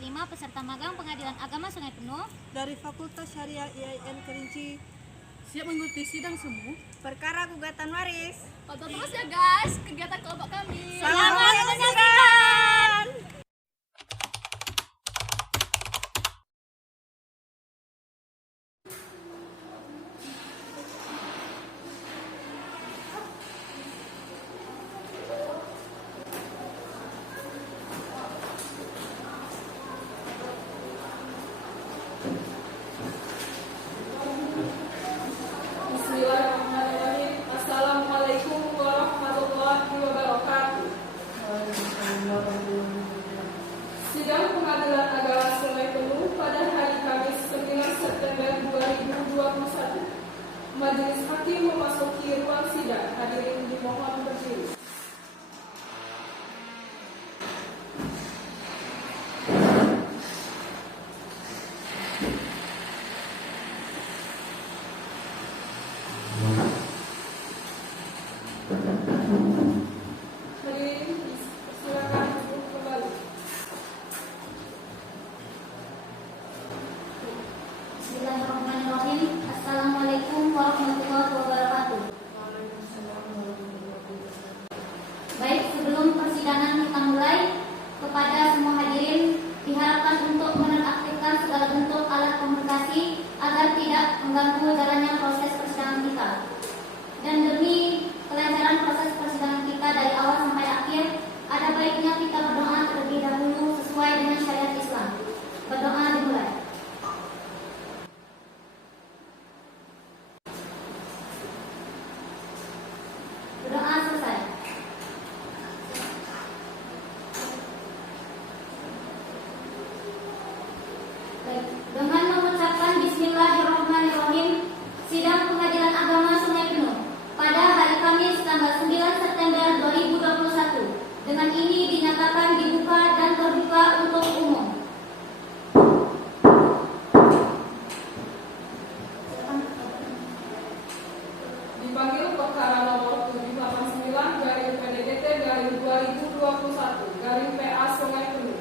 5 peserta magang Pengadilan Agama Sungai Penuh dari Fakultas Syariah IAIN Kerinci siap mengikuti sidang semu perkara gugatan waris. Pantau terus ya guys kegiatan kelompok kami. Selamat menyaksikan. Bismillahirrahmanirrahim. Assalamualaikum warahmatullahi wabarakatuh. Sidang Pengadilan Agama Sungai Penuh pada hari Kamis 9 September 2021. Majelis Hakim memasuki ruang sidang. Hadirin dimohon berdiri. Hadirin silakan duduk kembali. Bismillahirrahmanirrahim. Assalamualaikum warahmatullahi wabarakatuh. Baik, sebelum persidangan kita mulai, kepada semua hadirin diharapkan untuk menonaktifkan segala bentuk alat komunikasi agar tidak mengganggu jalannya proses persidangan kita. Dan demi kelancaran proses persidangan kita dari awal sampai akhir, ada baiknya kita berdoa terlebih dahulu sesuai dengan syariat Islam. Berdoa dimulai. Berdoa selesai. Baik, dengan mengucapkan Bismillahirrahmanirrahim, sidang Pengadilan Agama Sungai Penuh pada hari Kamis tanggal 9 September 2021 dengan ini dinyatakan dibuka dan terbuka untuk umum. Dipanggil perkara nomor 789/PDGT/2021 PA Sungai Penuh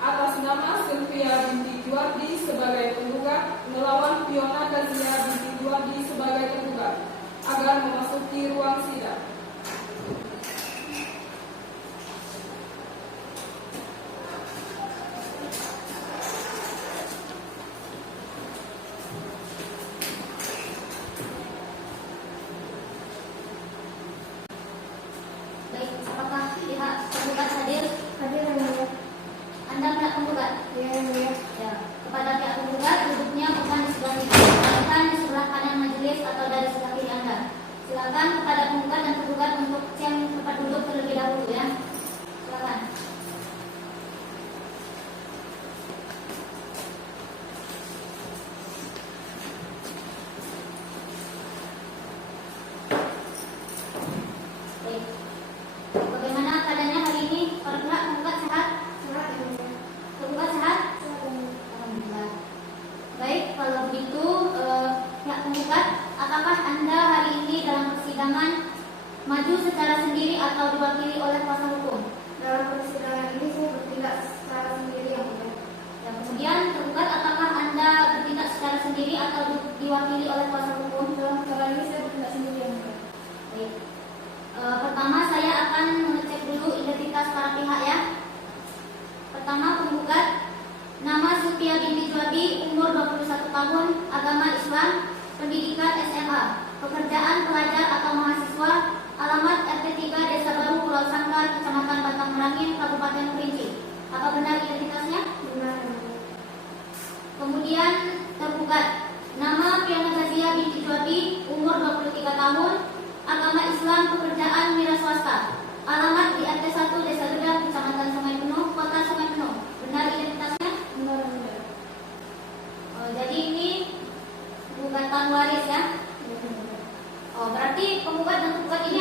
atas nama Sylvia binti Juwardi sebagai penggugat melawan Fiona Gazia binti Juwardi sebagai penggugat agar memasuki ruang sidang. Baik, apakah pihak penggugat hadir? Hadir yang mulia. Anda pihak penggugat? Ya, yang mulia. Ya, kepada pihak penggugat duduknya bukan di sebelah kiri, melainkan di sebelah kanan majelis atau dari sebelah kiri Anda. Silakan kepada penggugat dan penggugat untuk change tempat duduk terlebih dahulu ya. Silakan. Baik. Bagaimana keadaannya hari ini? Para pihak penggugat sehat? Sehat yang mulia. Penggugat sehat? Sehat yang mulia. Alhamdulillah. Baik, kalau begitu pihak penggugat, apakah Anda hari ini dalam persidangan maju secara sendiri atau diwakili oleh kuasa hukum? Dalam persidangan ini saya bertindak secara sendiri yang mulia. Dan kemudian tergugat, apakah Anda bertindak secara sendiri atau diwakili oleh kuasa hukum? Dalam perkara ini saya bertindak sendiri yang mulia. Baik. Pertama saya akan mengecek dulu identitas para pihak ya. Pertama penggugat, nama Sylvia binti Juwardi, umur 21 tahun, agama Islam, pendidikan SMA, pekerjaan pelajar atau mahasiswa, alamat RT 3 Desa Baru Pulau Sangkar, Kecamatan Batang Merangin, Kabupaten Kerinci. Apa benar identitasnya? Benar yang mulia. Kemudian tergugat, nama Fiona Gazia binti Juwardi, umur 23 tahun, agama Islam, pekerjaan wira swasta, alamat di RT 1 Desa Gedang, Kecamatan Sungai Penuh, Kota Sungai Penuh. Benar identitasnya? Benar yang mulia. Jadi ini gugatan waris ya. Ya, yang mulia. Berarti penggugat dan penggugat ini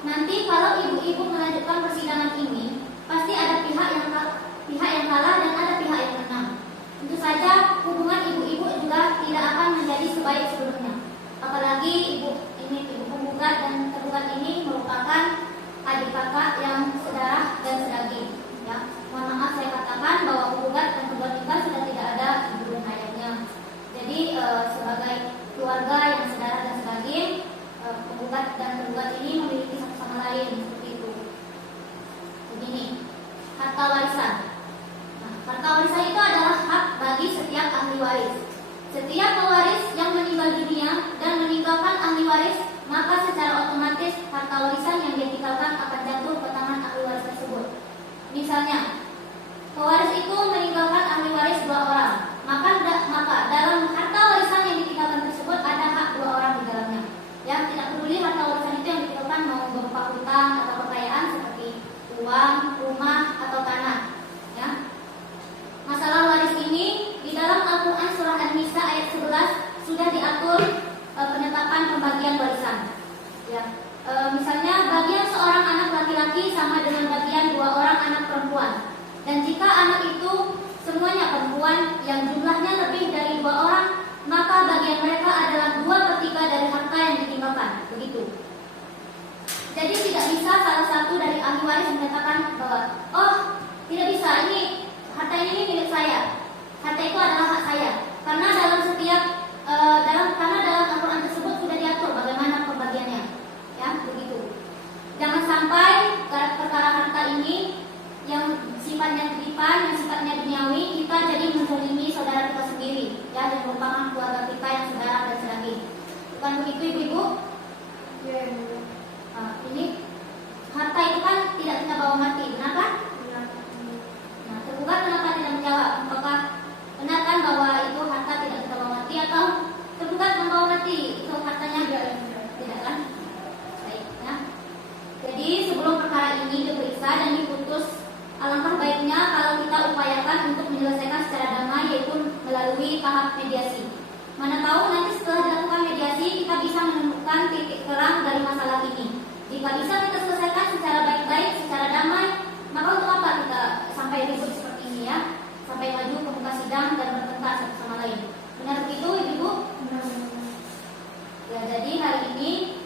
nanti kalau ibu-ibu melanjutkan persidangan ini, pasti ada pihak yang kalah dan ada pihak yang menang. Tentu saja hubungan ibu-ibu juga tidak akan menjadi sebaik sebelumnya. Apalagi ibu penggugat dan tergugat ini merupakan adik kakak yang sedarah dan sedaging. Ya, mohon maaf saya katakan bahwa penggugat dan tergugat kita sudah tidak ada ibu dan ayahnya. Jadi sebagai keluarga yang sedarah dan sedaging, penggugat dan tergugat ini memiliki satu sama lain seperti itu. Begini, harta warisan. Nah, harta warisan itu adalah hak bagi setiap ahli waris. Setiap pewaris yang meninggal dunia dan meninggalkan ahli waris, maka secara otomatis harta warisan yang dia tinggalkan akan jatuh ke tangan ahli waris tersebut. Misalnya, pewaris itu meninggalkan ahli waris 2 orang, maka dalam harta warisan yang ditinggalkan tersebut ada hak 2 orang di dalamnya. Yang tidak peduli harta warisan itu yang ditinggalkan mau berupa hutang atau kekayaan seperti uang, rumah atau tanah. Ya. Masalah waris ini di dalam Al-Quran surah An-Nisa ayat 11 sudah diatur penetapan pembagian warisan. Ya. Misalnya bagian seorang anak laki-laki sama dengan bagian 2 orang anak perempuan. Dan jika anak itu semuanya perempuan yang jumlahnya lebih dari 2 orang, maka bagian mereka adalah 2/3 dari harta yang ditinggalkan. Begitu. Jadi tidak bisa salah satu dari ahli waris menyatakan bahwa tidak bisa, harta ini milik saya. Harta itu adalah hak saya. Karena dalam Al-Quran tersebut sudah diatur bagaimana pembagiannya. Ya, begitu. Jangan sampai perkara harta ini yang sifatnya titipan, yang sifatnya duniawi, kita jadi menzalimi saudara kita sendiri, ya, dan merupakan keluarga kita yang sedarah dan sedaging. Bukan begitu, ibu-ibu? Ya. Ini harta itu kan tidak kita bawa mati, benar kan? Nah, tergugat kenapa tidak menjawab? Apakah benar kan bahwa itu harta tidak kita bawa mati, atau tergugat membawa mati itu hartanya? Tidak kan? Baik, ya. Jadi sebelum perkara ini diperiksa dan diputus, alangkah baiknya kalau kita upayakan untuk menyelesaikan secara damai, yaitu melalui tahap mediasi. Mana tahu nanti setelah dilakukan mediasi kita bisa menemukan titik terang dari masalah ini. Jika bisa kita selesaikan secara baik-baik, secara damai, maka untuk apa kita sampai ribut seperti ini, ya? Sampai maju ke muka sidang dan bertengkar satu sama lain. Benar begitu, ibu-ibu? Ya, jadi hari ini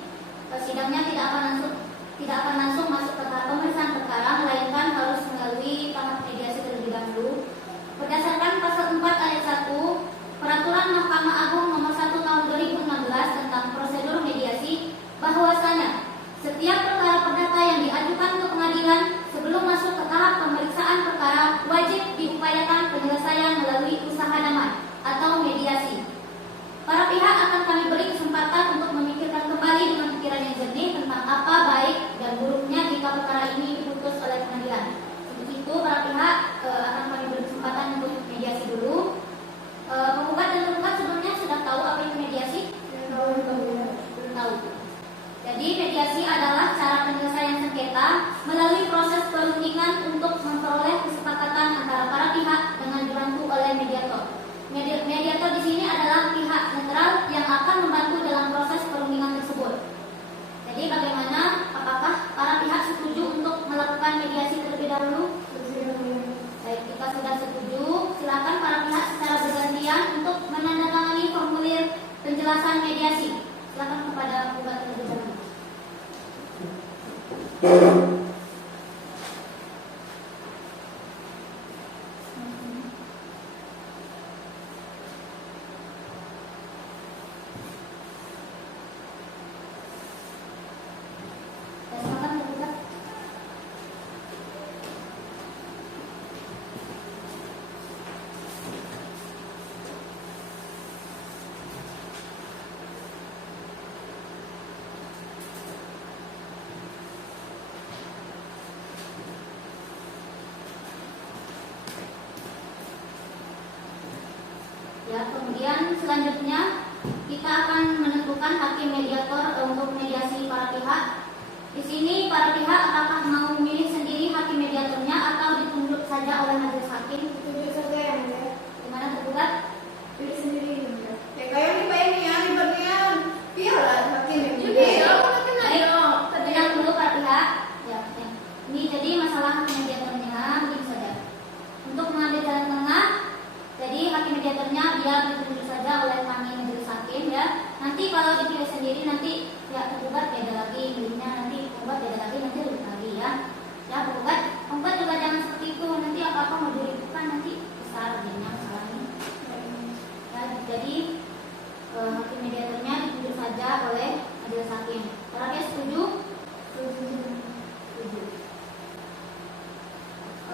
sidangnya tidak akan langsung masuk ke tahap pemeriksaan perkara, melainkan harus melalui tahap mediasi terlebih dahulu. Berdasarkan pasal 4 ayat 1 Peraturan Mahkamah Agung nomor 1 tahun 2016 tentang prosedur mediasi, bahwasanya setiap perkara perdata yang diajukan ke pengadilan sebelum masuk ke tahap pemeriksaan perkara wajib diupayakan penyelesaian melalui usaha damai atau mediasi. Para pihak akan kami beri kesempatan untuk memikirkan kembali dengan pikiran yang jernih tentang apa baik dan buruknya jika perkara ini diputus oleh pengadilan. Untuk itu para pihak akan kami beri kesempatan untuk mediasi dulu. Penggugat dan tergugat sebelumnya sudah tahu apa itu mediasi? Tahu. Jadi mediasi adalah cara penyelesaian sengketa melalui proses perundingan untuk memperoleh kesepakatan antara para pihak dengan dibantu oleh mediator. Mediator di sini adalah pihak netral yang akan membantu dalam proses perundingan tersebut. Jadi bagaimana? Apakah para pihak setuju untuk melakukan mediasi terlebih dahulu? Baik, jika sudah setuju, silakan para pihak secara bergantian untuk menandatangani formulir penjelasan mediasi. Silakan kepada penggugat terlebih dahulu. Silakan penggugat. Ya, kemudian selanjutnya kita akan menentukan hakim mediator untuk mediasi para pihak. Di sini para pihak apakah mau memilih sendiri hakim mediatornya atau ditunjuk saja oleh majelis hakim? Tunjuk saja ya, ya. Gimana tergugat? Pilih sendiri ya. Ya kayak ini ya, ribetnya. Iya lah, hakim yang Baik, tenang dulu para hakim mediatornya begitu saja. Untuk mengambil jalan tengah, jadi hakim mediatornya biar ditunjuk saja oleh kami majelis hakim ya. Nanti kalau dipilih sendiri nanti ya tergugat beda lagi, pilihnya nanti tergugat beda lagi, nanti ribut lagi ya. Ya penggugat juga jangan seperti itu, nanti apa-apa mau diributkan nanti besar jadinya masalahnya. Ya, jadi hakim mediatornya ditunjuk saja oleh majelis hakim. Para setuju? Setuju.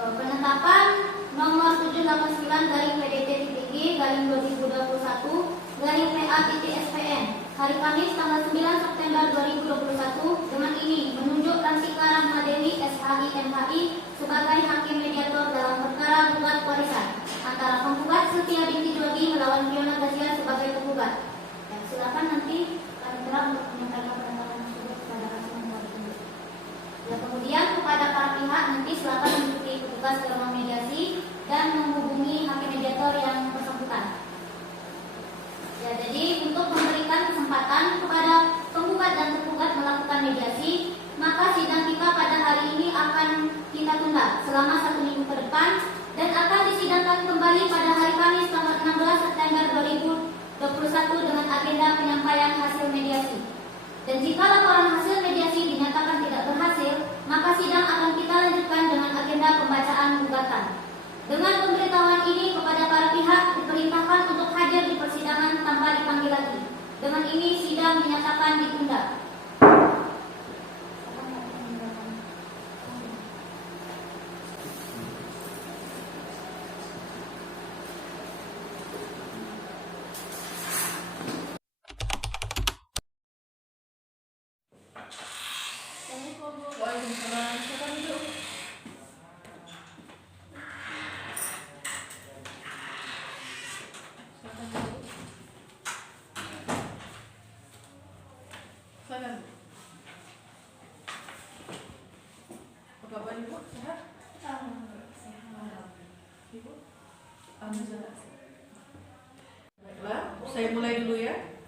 Penetapan nomor 789/PDT-G/2021/PA-SPN hari Kamis tanggal 9 September 2021 dengan ini menunjuk Rantika Rahmadewi SHI MHI sebagai hakim mediator dalam perkara gugat warisan antara penggugat Setia binti Jodi melawan Fiona Gracia sebagai penggugat. Ya, silakan nanti Panitera untuk menyampaikan penetapan tersebut kepada hakim yang telah ditunjuk. Ya, kemudian kepada para pihak nanti silakan mengikuti petugas ke ruang mediasi dan menghubungi hakim mediator yang bersangkutan. Ya, jadi untuk memberikan kesempatan kepada penggugat dan tergugat melakukan mediasi, maka sidang kita pada hari ini akan kita tunda selama 1 minggu ke depan dan akan disidangkan kembali pada hari Kamis tanggal 16 September 2021 dengan agenda penyampaian hasil mediasi. Dan jika laporan hasil mediasi dinyatakan tidak berhasil, maka sidang akan kita lanjutkan dengan agenda pembacaan gugatan. Dengan pemberitahuan ini kepada para pihak diperintahkan untuk hadir di persidangan tanpa dipanggil lagi. Dengan ini sidang dinyatakan ditunda. Waalaikumsalam. Silakan duduk. Silakan. Apa kabar Ibu? Sehat? Alhamdulillah. Ibu? Alhamdulillah. Baiklah, saya mulai dulu ya.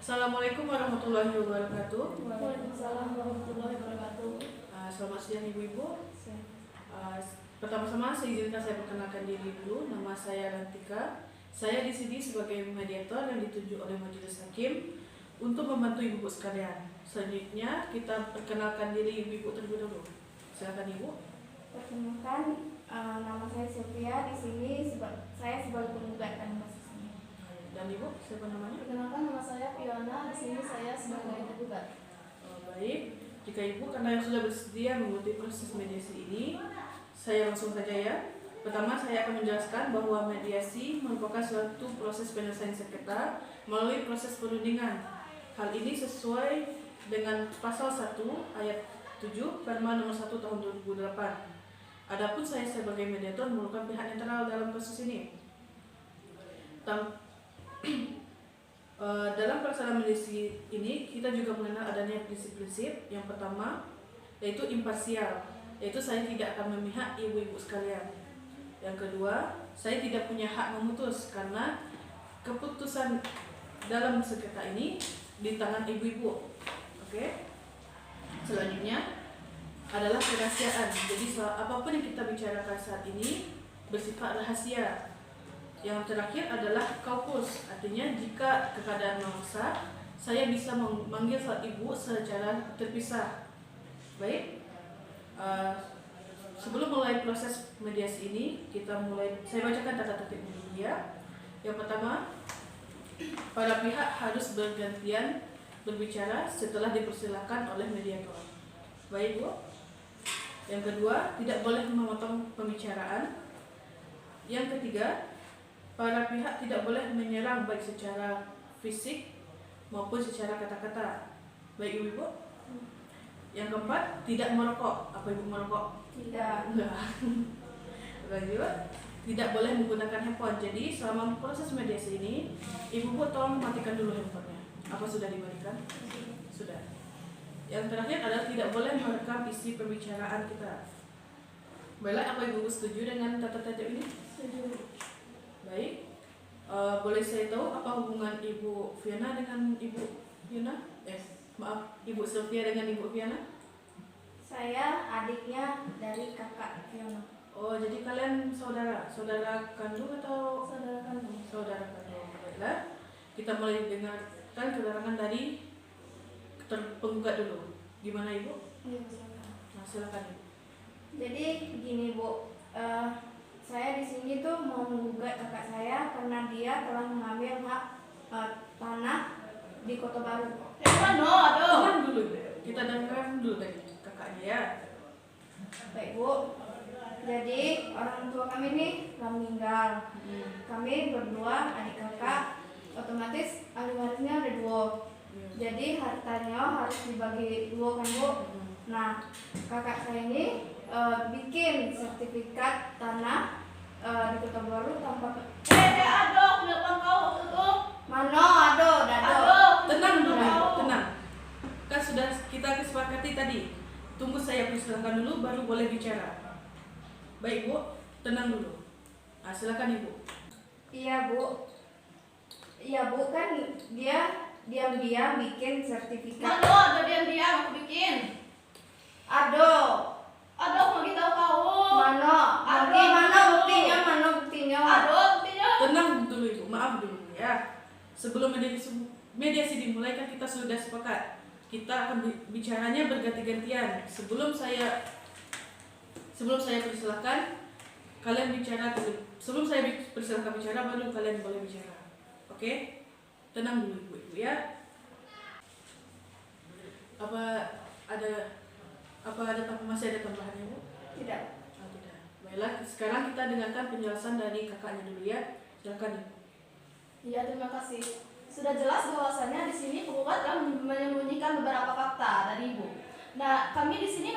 Assalamualaikum warahmatullahi wabarakatuh. Waalaikumsalam warahmatullahi wabarakatuh. Selamat siang Ibu-Ibu. Pertama-tama izinkan saya perkenalkan diri dulu. Nama saya Rantika. Saya di sini sebagai mediator yang ditunjuk oleh majelis hakim untuk membantu Ibu-Ibu sekalian. Selanjutnya kita perkenalkan diri Ibu-Ibu terlebih dahulu. Silakan Ibu. Perkenalkan, nama saya Sofia. Di sini saya sebagai penggugat dalam kasus ini. Dan Ibu, siapa namanya? Perkenalkan, nama saya Fiona. Di sini saya sebagai penggugat. Baik, jika Ibu karena yang sudah bersedia mengikuti proses mediasi ini, saya langsung saja ya. Pertama, saya akan menjelaskan bahwa mediasi merupakan suatu proses penyelesaian sengketa melalui proses perundingan. Hal ini sesuai dengan pasal 1 ayat 7 Perma nomor 1 tahun 2008. Adapun saya sebagai mediator merupakan pihak netral dalam kasus ini. Dalam pelaksanaan mediasi ini kita juga mengenal adanya prinsip-prinsip. Yang pertama yaitu imparsial, yaitu saya tidak akan memihak ibu-ibu sekalian. Yang kedua, saya tidak punya hak memutus karena keputusan dalam sengketa ini di tangan ibu-ibu. Oke. Selanjutnya adalah kerahasiaan. Jadi apapun yang kita bicarakan saat ini bersifat rahasia. Yang terakhir adalah kaupus, artinya jika keadaan memaksa, saya bisa memanggil ibu secara terpisah. Baik, sebelum mulai proses mediasi ini, saya bacakan tata tertib dulu ya. Yang pertama, para pihak harus bergantian berbicara setelah dipersilakan oleh mediator. Baik Bu. Yang kedua, tidak boleh memotong pembicaraan. Yang ketiga, para pihak tidak boleh menyerang baik secara fisik maupun secara kata-kata. Baik Ibu. Yang keempat, tidak merokok. Apa Ibu merokok? Tidak. Enggak. Lanjut. Tidak boleh menggunakan handphone. Jadi selama proses mediasi ini, Ibu tolong matikan dulu handphonenya. Apa sudah dimatikan? Sudah. Yang terakhir adalah tidak boleh merekam isi pembicaraan kita. Baiklah, apa Ibu setuju dengan tata tertib ini? Setuju. Baik, boleh saya tahu apa hubungan Ibu Fiona dengan Ibu Fiona? Ibu Sofia dengan Ibu Fiona? Saya adiknya dari kakak Fiona. Oh, jadi kalian saudara kandung atau Saudara kandung. saudara kandung? Baiklah, kita mulai dengarkan keterangan dari penggugat dulu. Gimana Ibu? Iya, silakan. Nah, silakan Ibu. Jadi gini Bu, saya di sini tuh mau menggugat kakak saya karena dia telah mengambil hak tanah di Kota Baru. Tenang dulu, kita dengarkan dulu dari kakaknya ya. Baik Bu, jadi orang tua kami ini telah meninggal. Kami berdua adik kakak, otomatis ahli warisnya ada 2. Jadi hartanya harus dibagi 2 kan Bu. Nah, kakak saya ini bikin sertifikat tanah di Kota Baru tanpa Mano, dado. Tenang dulu, Ibu, tenang. Kan sudah kita kesepakati tadi. Tunggu saya persilakan dulu, baru boleh bicara. Baik Bu, tenang dulu. Nah, silakan Ibu. Iya Bu, kan dia diam-diam bikin sertifikat. Mana buktinya? Tenang dulu Ibu, maaf dulu ya. Sebelum mediasi dimulai kan kita sudah sepakat. Kita akan bicaranya berganti-gantian. Sebelum saya persilakan kalian bicara dulu. Sebelum saya persilakan bicara baru kalian boleh bicara. Oke? Tenang dulu Ibu ya. Masih ada tambahannya Bu? Tidak. Oh, tidak. Baiklah, sekarang kita dengarkan penjelasan dari kakaknya dulu ya. Silakan Ibu. Iya, terima kasih. Sudah jelas bahwasannya di sini penggugat telah menyembunyikan beberapa fakta dari Ibu. Nah, kami di sini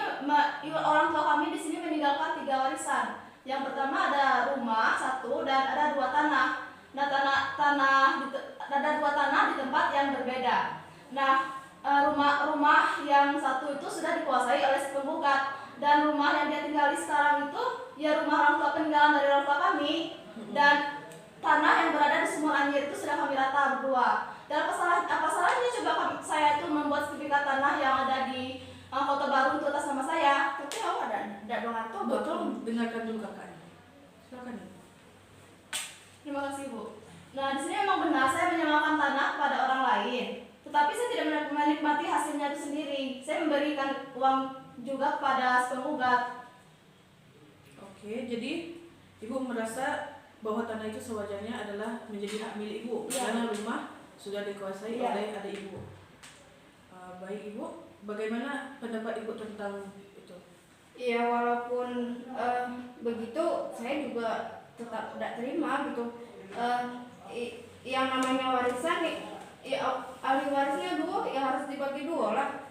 orang tua kami di sini meninggalkan 3 warisan. Yang pertama ada rumah 1 dan ada 2 tanah. Nah, ada 2 tanah di tempat yang berbeda. Nah, rumah yang 1 itu sudah dikuasai oleh si penggugat, dan rumah yang dia tinggali sekarang itu ya rumah orang tua peninggalan dari orang tua kami, dan tanah yang berada di Sumur Anjir itu sudah kami rata berdua. Dan apa salahnya coba saya itu membuat sertifikat tanah yang ada di Kota Baru itu atas nama saya? Tapi ada dongan tuh Bu, tolong dengarkan dulu kakaknya. Silakan Ibu. Terima kasih Bu. Nah, di sini memang benar saya menyewakan tanah kepada orang lain, tetapi saya tidak menikmati hasilnya itu sendiri. Saya memberikan uang juga kepada penggugat. Oke, jadi Ibu merasa bahwa tanah itu sewajarnya adalah menjadi hak milik Ibu, Ya. karena rumah sudah dikuasai Ya. oleh adik Ibu. Baik Ibu, bagaimana pendapat Ibu tentang itu? Iya, walaupun begitu saya juga tetap tidak terima gitu. Yang namanya warisan ahli warisnya 2 ya harus dibagi 2 lah.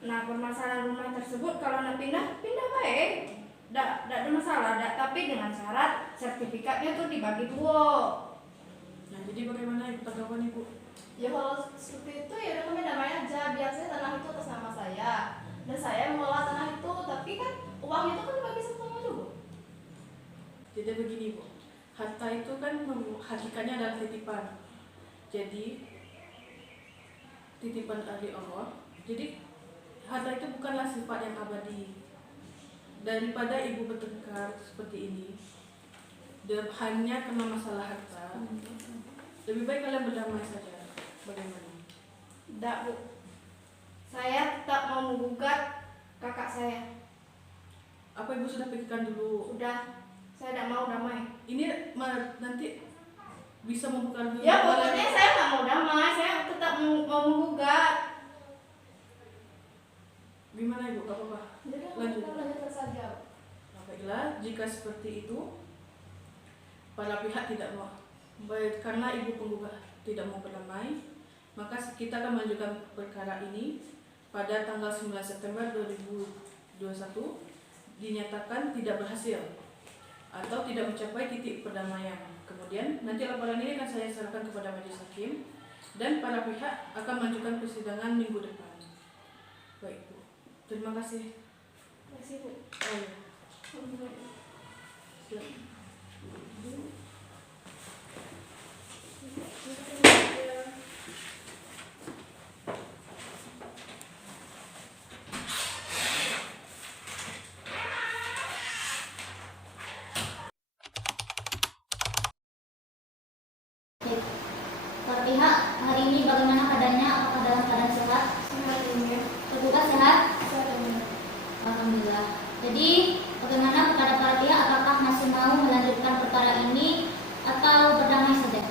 Nah, permasalahan rumah tersebut kalau nak pindah baik, tidak ada masalah, tapi dengan syarat sertifikatnya tuh dibagi 2. Nah, jadi bagaimana Ibu tanggapan Ibu? Ya kalau seperti itu ya udah kami damai aja. Biasanya tanah itu atas nama saya dan saya mengelola tanah itu, tapi kan uang itu kan dibagi sama dulu. Jadi begini Bu, harta itu kan hakikatnya adalah titipan. Jadi titipan dari Allah. Jadi harta itu bukanlah sifat yang abadi. Daripada Ibu bertengkar seperti ini, hanya karena masalah harta, lebih baik kalian berdamai saja. Bagaimana? Tidak Bu, saya tetap mau menggugat kakak saya. Apa Ibu sudah pikirkan dulu? Sudah, saya tidak mau damai. Ini nanti bisa membuka dulu. Ya pokoknya saya nggak mau damai, saya tetap mau menggugat. Gimana Ibu? Gak apa-apa. Jadi Lanjut. kita lanjutkan saja. Nah, baiklah, jika seperti itu, para pihak tidak mau, karena Ibu penggugat tidak mau berdamai, maka kita akan mengajukan perkara ini pada tanggal 9 September 2021 dinyatakan tidak berhasil atau tidak mencapai titik perdamaian. Kemudian nanti laporan ini akan saya serahkan kepada majelis hakim dan para pihak akan mengajukan persidangan minggu depan. Baik Bu, terima kasih. Terima kasih Bu. Oh, ya. Silakan. Jadi bagaimana kepada para pihak, apakah masih mau melanjutkan perkara ini atau berdamai saja?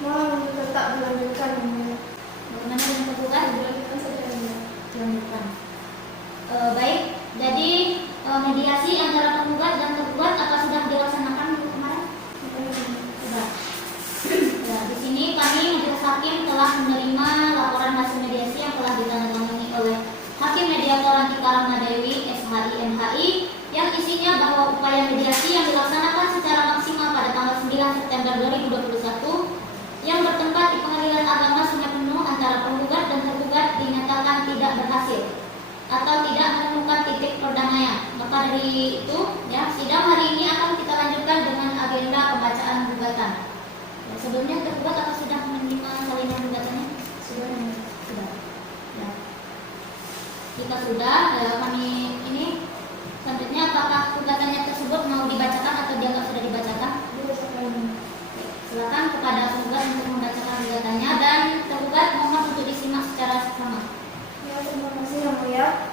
Mau tetap melanjutkan. Bagaimana dengan tergugat? Dilanjutkan saja yang mulia. Dilanjutkan. Baik, jadi mediasi antara penggugat dan tergugat apa sudah dilaksanakan kemarin? Sudah. Ya, di sini kami majelis hakim telah menerima laporan hasil mediasi yang telah ditandatangani oleh Hakim Mediator Anti Karang Dewi SHI MHI yang isinya bahwa upaya mediasi yang dilaksanakan secara maksimal pada tanggal 9 September 2021 yang bertempat di Pengadilan Agama Sungai Penuh antara penggugat dan tergugat dinyatakan tidak berhasil atau tidak menemukan titik perdamaian. Maka dari itu, ya, sidang hari ini akan kita lanjutkan dengan agenda pembacaan gugatan. Ya, sebelumnya tergugat apa sudah menerima salinan gugatannya? Sudah. Ya. Jika sudah, kami ini selanjutnya apakah gugatannya tersebut mau dibacakan atau dianggap sudah dibacakan? Silakan kepada penggugat untuk membacakan gugatannya dan tergugat mohon untuk disimak secara seksama. Ya, terima kasih yang mulia.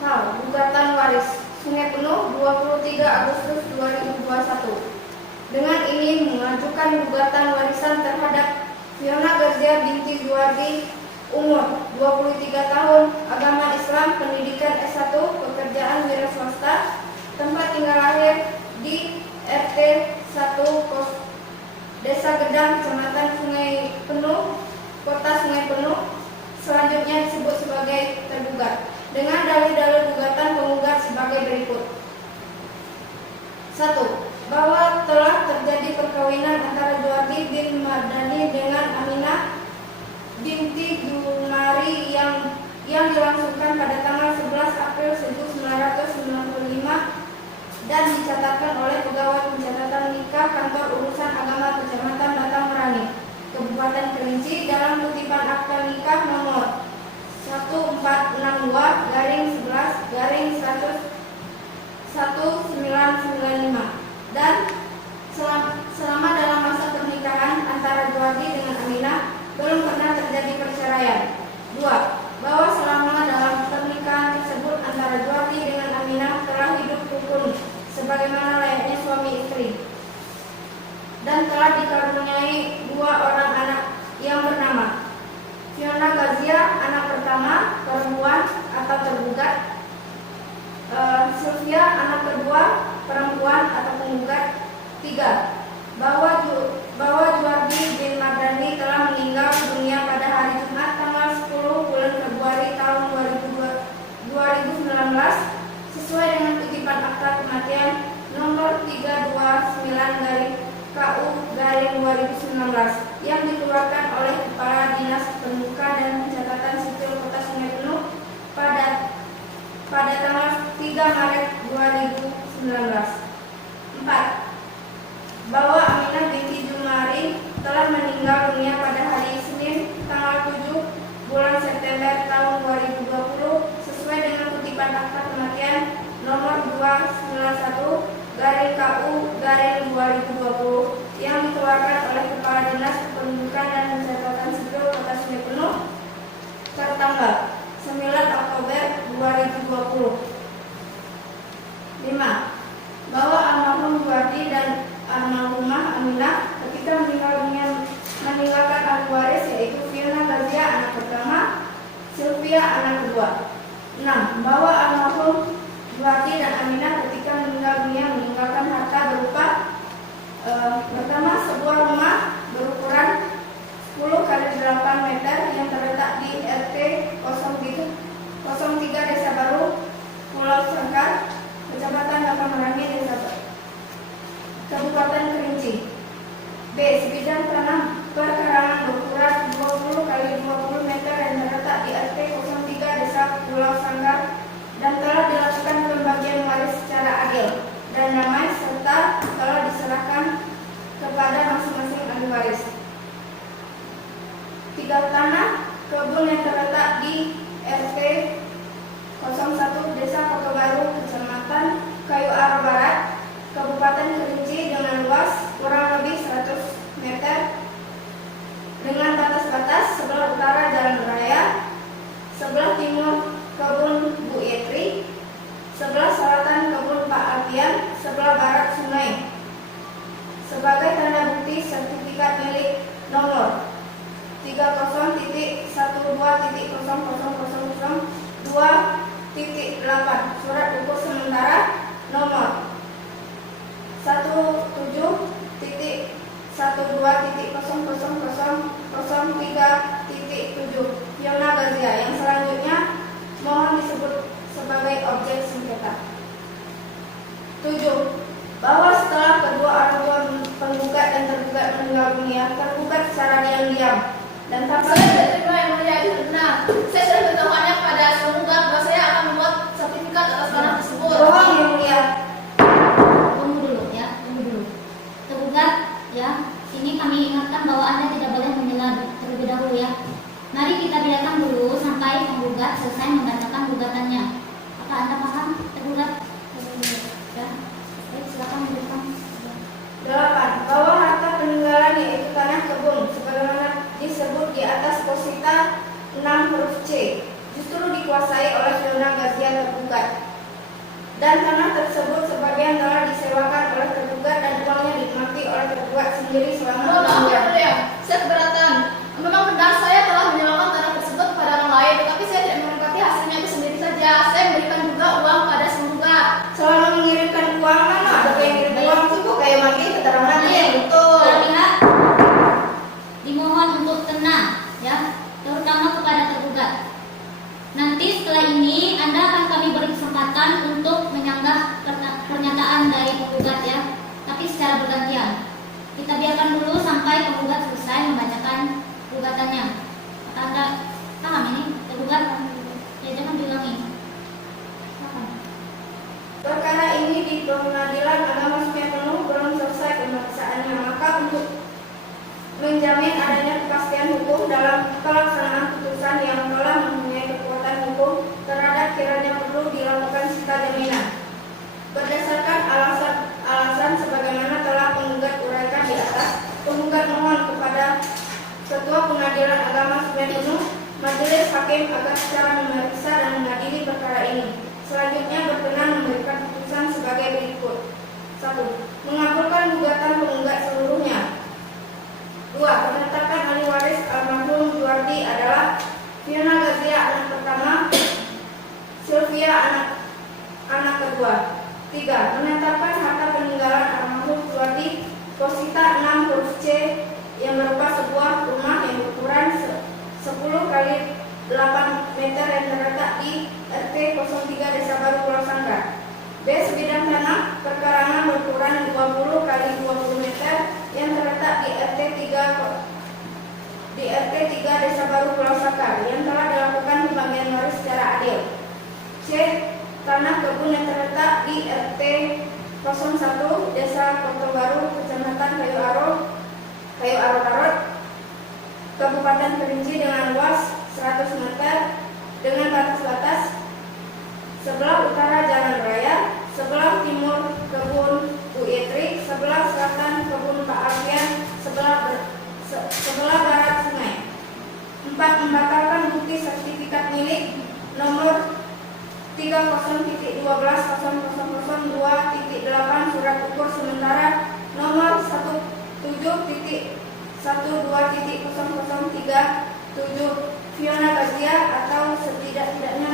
Hal gugatan waris Sungai Penuh 23 Agustus 2021. Dengan ini mengajukan gugatan warisan terhadap Fiona Gazia binti Juwardi, umur 23 tahun, agama Islam, pendidikan S1, pekerjaan wira swasta, tempat tinggal lahir di RT 1 Desa Gedang, Kecamatan Sungai Penuh, Kota Sungai Penuh, selanjutnya disebut sebagai tergugat. Dengan dalil-dalil gugatan penggugat sebagai berikut. 1. Bahwa telah terjadi perkawinan antara Juwardi bin Mardani dengan Aminah binti Jumari yang dilangsungkan pada tanggal 11 April 1995 dan dicatatkan oleh pegawai pencatatan nikah kantor urusan agama Kecamatan Batang Merani, Kabupaten Kerinci dalam kutipan akta nikah nomor 1462/11/1995 dan selama dalam masa pernikahan antara Juwardi dengan Aminah belum pernah terjadi perceraian. 2. Bahwa selama dalam pernikahan tersebut antara Juwardi dengan Aminah telah hidup rukun sebagaimana layaknya suami istri dan telah dikaruniai 2 orang anak yang bernama Fiona Gazia, anak pertama perempuan atau tergugat, Sylvia, anak kedua perempuan atau penggugat. 3. Bahwa Juwardi bin Mardani telah meninggal dunia pada hari Jumat tanggal 10 bulan Februari tahun 2019 sesuai dengan kutipan akta kematian nomor 329/KU/2019 yang dikeluarkan oleh Kepala Dinas Pendudukan dan Pencatatan Sipil Kota Sungai Penuh pada tanggal 3 Maret 2019. 4. Bahwa Aminah binti Jumari telah meninggal dunia pada hari Senin tanggal 7 bulan September tahun 2020 sesuai dengan kutipan akta kematian nomor 291/KU/2020 yang dikeluarkan oleh Kepala Dinas Kependudukan dan Pencatatan Sipil Kota Sungai Penuh tertanggal 9 Oktober 2020. 5. Bahwa almarhum Juwardi dan almarhumah Aminah ketika meninggal dunia meninggalkan ahli waris yaitu Fiona Gazia anak pertama, Sylvia anak kedua. 6. Bahwa almarhum Juwardi dan Aminah ketika meninggal dunia meninggalkan harta berupa pertama sebuah rumah berukuran 10x8 meter yang terletak di RT 03 Desa Baru, Pulau Sangkar, Kecamatan Batang Merani, Kabupaten Kerinci. B. Sebidang tanah perkarangan berukuran 20x20 meter yang terletak di RT 03 Desa Pulau Sangkar dan telah dilakukan pembagian waris secara adil dan damai serta telah diserahkan kepada masing-masing ahli waris. 3. Tanah kebun yang terletak di RT 01 Desa Kota Baru, Kecamatan Kayu Aro Barat, Kabupaten Kerinci dengan luas kurang lebih 100 meter dengan batas-batas sebelah utara jalan raya, sebelah timur kebun sebelah selatan kebun Pak Alfian, sebelah barat sungai. Sebagai tanda bukti sertifikat milik nomor 30.12.0002.8 surat ukur sementara nomor 17.12.0003.7 Fiona Gazia, yang selanjutnya mohon disebut sebagai objek sengketa. 7. Bahwa setelah kedua orang tua penggugat dan tergugat meninggal dunia, tergugat secara diam-diam dan tanpa Saya tidak terima yang mulia itu benar. Saya sudah beritahukannya kepada penggugat bahwa saya akan membuat sertifikat atas tanah tersebut. bohong yang mulia. Tunggu dulu ya, tunggu dulu. Tergugat ya, sini kami ingatkan bahwa Anda tidak boleh menyela terlebih dahulu ya. Mari kita biarkan dulu sampai penggugat selesai membacakan gugatannya. Apakah Anda paham, tergugat? Ya. Baik, silakan lanjutkan. 8. Bahwa harta peninggalan yaitu tanah kebun sebagaimana disebut di atas posita 6 huruf C justru dikuasai oleh Fiona Gazia tergugat, dan tanah tersebut sebagian telah disewakan oleh tergugat dan uangnya dinikmati oleh tergugat sendiri selama Mohon maaf 6 ya bulan. mulia, saya keberatan. Memang benar saya telah menyewakan tanah tersebut kepada orang lain, tetapi saya tidak menikmati hasilnya itu sendiri saja. Saya memberikan juga uang pada penggugat. Selama mengirimkan uang, mana ada yang ngirim uang cukup kayak mati keterangan yang betul. Terlihat dimohon untuk tenang ya, terutama kepada tergugat. Nanti setelah ini Anda akan kami beri kesempatan untuk menyanggah pernyataan dari penggugat ya, tapi secara bergantian. Kita biarkan dulu sampai penggugat selesai membacakan gugatannya. Apakah Anda paham ini? Tergugat? Ya jangan diulangi. Paham? Perkara ini di Pengadilan Agama Sungai Penuh belum selesai pemeriksaannya, maka untuk menjamin adanya kepastian hukum dalam pelaksanaan putusan yang telah mempunyai kekuatan hukum terhadap kiranya perlu dilakukan sita jaminan. Berdasarkan alasan sebagaimana telah penggugat uraikan di atas, penggugat mohon kepada Ketua Pengadilan Agama Sungai Penuh, Majelis Hakim agar secara memeriksa dan mengadili perkara ini. Selanjutnya berkenan memberikan putusan sebagai berikut. 1. Mengabulkan gugatan penggugat seluruhnya. 2. Menetapkan ahli waris almarhum Juwardi adalah Fiona Gazia anak pertama, Sylvia anak kedua. 3. Menetapkan harta peninggalan almarhum Juwardi posita 6 huruf C yang berupa sebuah rumah yang berukuran 10 kali 8 meter yang terletak di RT 03 Desa Baru Pulau Sanggar. B. Sebidang tanah perkarangan berukuran 20 kali 20 meter yang terletak di RT 3 Desa Baru Pulau Sanggar yang telah dilakukan pembagian waris secara adil. C. Tanah kebun yang terletak di RT 01 Desa Kota Baru, Kecamatan Kayu Aro Tarot, Kabupaten Kerinci dengan luas 100 meter dengan batas-batas sebelah utara jalan raya, sebelah timur kebun Uitri, sebelah selatan kebun Pak Alfian, sebelah barat sungai. 4. Membatalkan bukti sertifikat milik nomor 30.12.0002.8 surat ukur sementara nomor 17.12.0003.7 Fiona Gazia atau setidak-tidaknya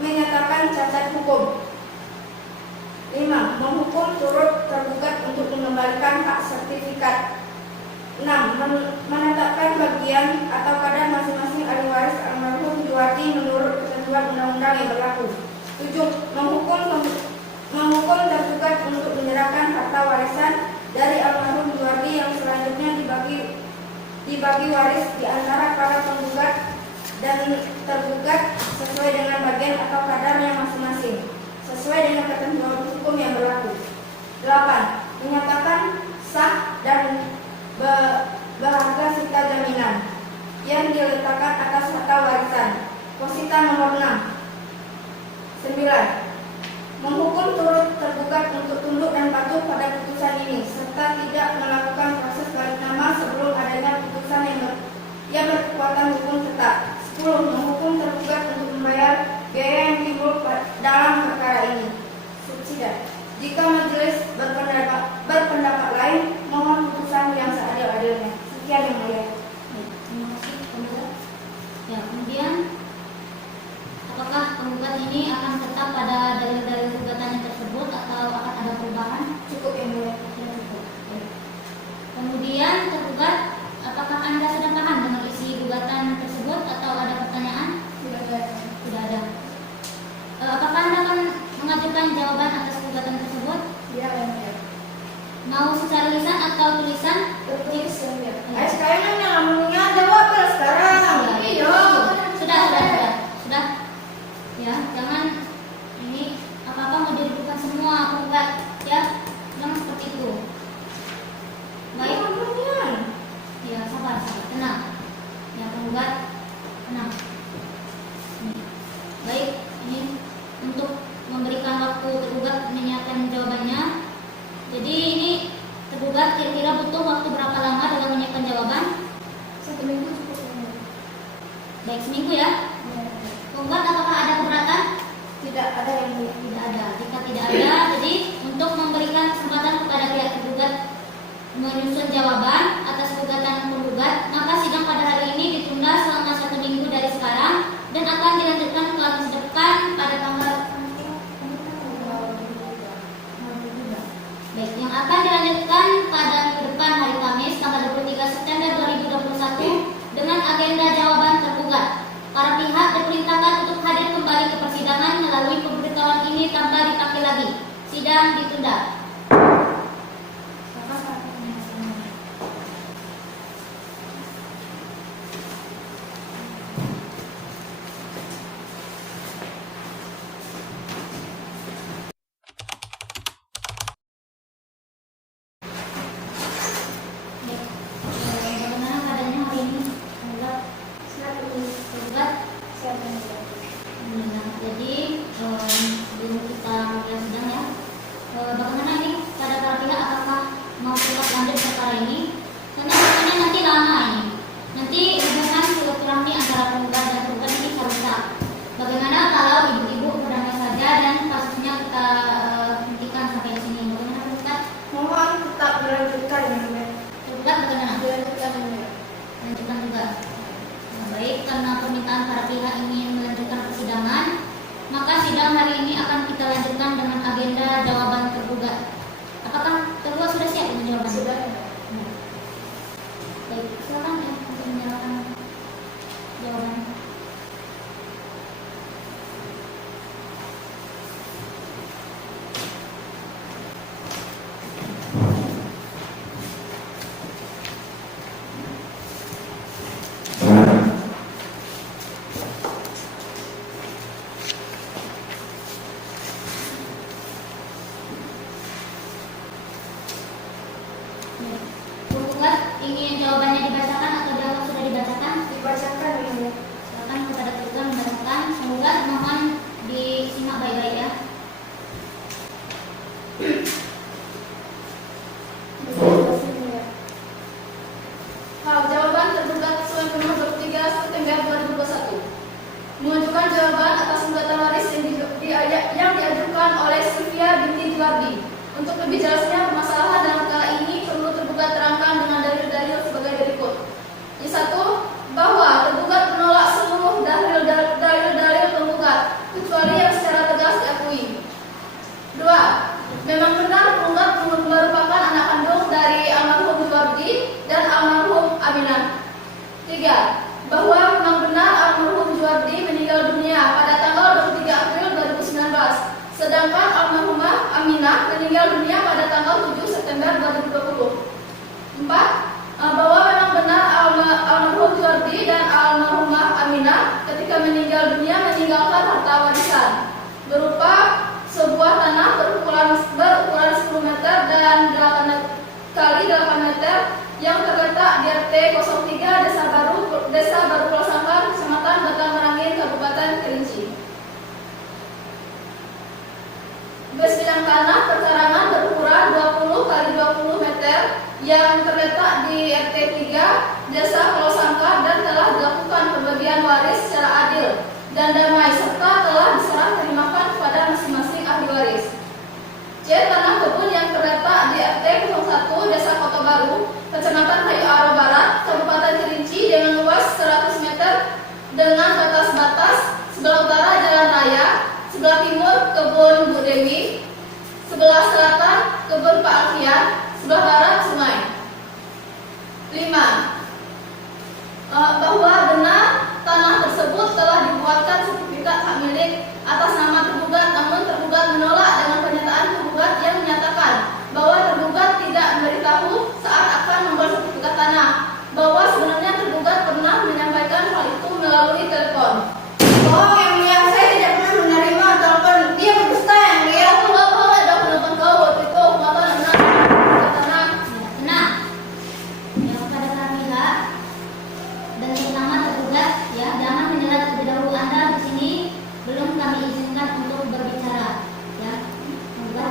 menyatakan cacat hukum. 5. Menghukum turut tergugat untuk mengembalikan hak sertifikat. 6. Menetapkan bagian atau kadar masing-masing ahli waris almarhum Juwardi menurut ketentuan undang-undang yang berlaku. 7. Menghukum tergugat untuk menyerahkan harta warisan dari almarhum Juwardi yang selanjutnya dibagi waris di antara para penggugat dan tergugat sesuai dengan bagian atau kadarnya masing-masing, sesuai dengan ketentuan hukum yang berlaku. 8. Menyatakan sah dan berharga sita jaminan yang diletakkan atas harta warisan. Posita nomor 6. 9. Menghukum turut tergugat untuk tunduk dan patuh pada putusan ini serta tidak melakukan proses balik nama sebelum adanya putusan yang berkekuatan hukum tetap. 10. Menghukum tergugat untuk membayar biaya yang timbul Jika majelis berpendapat lain, mohon putusan yang seadil-adilnya. Sekian yang mulia. Baik, terima kasih penggugat. Ya, kemudian apakah penggugat ini akan tetap pada dalil-dalil gugatannya tersebut atau akan ada perubahan? Cukup yang mulia. Ya, cukup. Baik. Kemudian tergugat, apakah Anda sudah paham dengan isi gugatan tersebut atau ada pertanyaan? Tidak ada. Apakah Anda akan mengajukan jawaban atas gugatan tersebut? Ya, yang mulia. Mau secara lisan atau tulisan? Tertulis yang mulia. Ayo sekarang yang namanya jawab sekarang. Iya. Sudah. Ya, jangan ini apa-apa mau diribukan semua penggugat, ya. Jangan seperti itu. Baik. Ya, sabar, tenang. Ya, penggugat, tenang. Baik, ini untuk memberikan waktu tergugat menyiapkan jawabannya. Jadi ini tergugat kira-kira butuh waktu berapa lama dalam menyiapkan jawaban? 1 minggu cukup yang mulia. Baik, seminggu ya. Penggugat, apakah ada keberatan? Tidak ada yang mulia. Tidak ada. Jika tidak ada, jadi untuk memberikan kesempatan kepada pihak tergugat menyusun jawaban atas gugatan penggugat, maka sidang pada hari ini ditunda selama 1 minggu dari sekarang dan akan dilanjutkan ke Kamis depan pada tanggal baik, yang akan dilanjutkan pada minggu depan hari Kamis tanggal 23 September 2021 dengan agenda jawaban tergugat. Para pihak diperintahkan untuk hadir kembali ke persidangan melalui pemberitahuan ini tanpa dipakai lagi. Sidang ditunda. Bagaimana keadaannya hari ini? Penggugat? Penggugat? Nah, jadi sebelum kita mulai sidang ya, bagaimana ini pada para pihak apakah mau tetap lanjut perkara ini? Karena perkaranya nanti lama ini. Nanti hubungan silaturahmi antara penggugat dan tergugat ini bisa rusak. Bagaimana kalau ibu-ibu berdamai saja dan kasusnya kita hentikan sampai di sini? Bagaimana penggugat? Mohon tetap dilanjutkan yang mulia. Tergugat bagaimana? Dilanjutkan yang mulia. Lanjutkan juga. Nah, baik, karena permintaan para pihak ingin melanjutkan persidangan, maka sidang hari ini akan kita lanjutkan dengan agenda jawaban tergugat. Apakah tergugat sudah siap dengan jawaban? Sudah. Baik, silakan ya untuk menyerahkan jawaban. Penggugat ingin jawabannya dibacakan atau jawab sudah dibacakan? Dibacakan yang mulia. Silakan kepada tergugat membacakan. Penggugat mohon disimak baik-baik ya. Jawaban tergugat sesuai nomor 23 September 2021. Mengajukan jawaban atas gugatan waris yang diajukan oleh Sylvia binti Juwardi. Untuk lebih jelasnya permasalahan dalam perkara ini perlu tergugat terangkan dengan dalil-dalil sebagai berikut. Yang satu, bahwa tergugat menolak seluruh dalil-dalil penggugat kecuali yang secara tegas diakui. Dua, memang benar penggugat merupakan anak kandung dari almarhum Juwardi dan almarhum Aminah. Tiga, bahwa memang benar almarhum Juwardi meninggal dunia pada tanggal 23 April 2019, sedangkan almarhumah Aminah meninggal dunia pada tanggal 7 September 2020. Empat, bahwa memang benar almarhum Juwardi dan almarhumah Aminah ketika meninggal dunia meninggalkan harta warisan berupa sebuah tanah berukuran 10 meter dan 8 kali 8 meter yang terletak di RT 03 Desa Baru Pulau Sangkar, Kecamatan Batang Merangin, Kabupaten Kerinci. Sebidang tanah perkarangan berukuran 20 kali 20 meter yang terletak di RT 3 Desa Pulau Sangkar dan telah dilakukan pembagian waris secara adil dan damai serta telah diserah terimakan kepada masing-masing ahli waris. C. Tanah kebun yang terletak di RT 01 Desa Kota Baru, Kecamatan Kayu Aro Barat, Kabupaten Kerinci dengan luas 100 meter dengan batas-batas sebelah utara jalan raya, sebelah timur kebun Bu Dewi, sebelah selatan kebun Pak Alfian, sebelah barat sungai. 5. Bahwa benar tanah tersebut telah dibuatkan sertifikat hak milik atas nama tergugat, namun tergugat menolak dengan pernyataan tergugat yang menyatakan bahwa tergugat tidak memberitahu saat akan membuat sertifikat tanah, bahwa sebenarnya tergugat pernah menyampaikan hal itu melalui telepon. Bohong yang mulia, saya tidak pernah menerima telepon. Dia berdusta yang mulia. Aku nggak mau ada telepon kau waktu itu, nggak tahu benar sertifikat tanah. Ya, tenang. Ya, kepada pihak dan terutama tergugat, ya, jangan menyela terlebih dahulu. Anda di sini belum kami izinkan untuk berbicara. Ya, tergugat.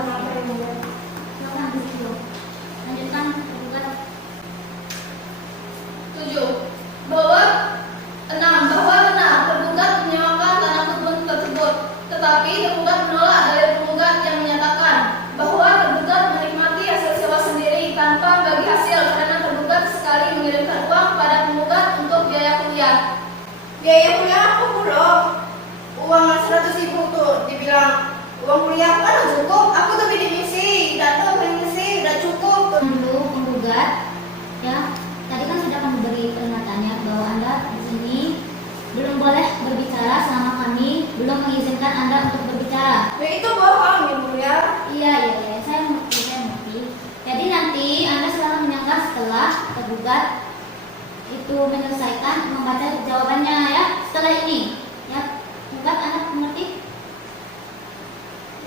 Silakan di situ. Lanjutkan tergugat. 7. Bahwa benar tergugat menyewakan tanah kebun tersebut, tetapi tergugat menolak dari penggugat yang menyatakan bahwa tergugat menikmati hasil sewa sendiri tanpa bagi hasil karena tergugat sekali mengirimkan uang kepada penggugat untuk biaya kuliah. Biaya kuliah aku belum. Uang 100.000 tuh dibilang uang kuliah kan udah cukup. Aku tapi di misi, datang ke misi udah cukup. Dulu penggugat, ya, tadi kan sudah kami beri pernyataannya bahwa Anda di sini belum boleh berbicara selama kami belum mengizinkan Anda untuk berbicara. Ya itu bohong yang mulia. Iya, saya mengerti. Jadi nanti Anda selalu menyangka setelah tergugat itu menyelesaikan membaca jawabannya, ya, setelah ini, ya. Penggugat, Anda mengerti?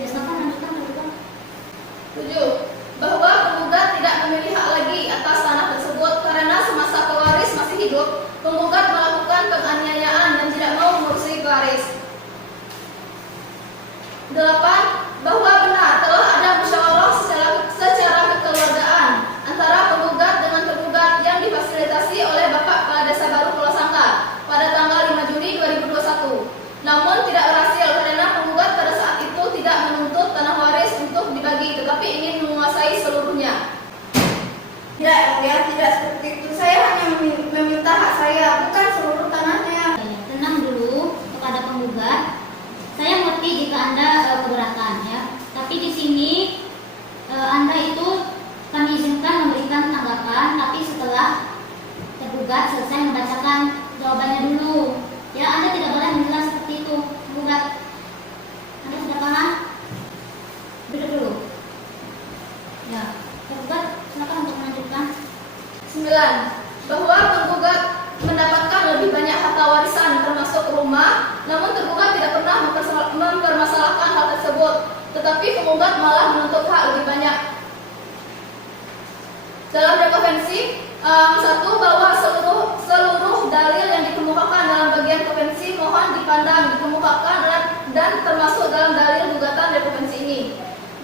Ya, silakan lanjutkan tergugat. 7. Bahwa penggugat tidak memiliki hak lagi atas tanah tersebut karena semasa pewaris masih hidup, penggugat melakukan penganiayaan dan tidak mau mengurusi pewaris. 8. Bahwa benar telah ada musyawarah secara kekeluargaan antara penggugat dengan tergugat yang difasilitasi oleh Bapak Kepala Desa Baru Pulau Sangka pada tanggal 5 Juni 2021. Namun tidak berhasil karena penggugat pada saat itu tidak menuntut tanah waris untuk dibagi, tetapi ingin menguasai seluruhnya. Tidak, ya tidak seperti itu. Saya hanya meminta hak saya, bukan seluruh tanahnya. Tenang dulu kepada penggugat. Saya mengerti jika Anda keberatan, ya. Tapi di sini Anda itu kami izinkan memberikan tanggapan, tapi setelah tergugat selesai membacakan jawabannya dulu. Ya, Anda tidak boleh menjelaskan seperti itu, penggugat. Anda sudah paham? Duduk dulu. Ya, tergugat, silakan untuk melanjutkan. 9. Bahwa penggugat mendapatkan lebih banyak harta warisan termasuk rumah, namun tergugat tidak pernah mempermasalahkan hal tersebut, tetapi penggugat malah menuntut hak lebih banyak. Dalam rekonvensi 1, bahwa seluruh dalil yang dikemukakan dalam bagian konvensi mohon dipandang, dikemukakan dan termasuk dalam dalil gugatan rekonvensi ini.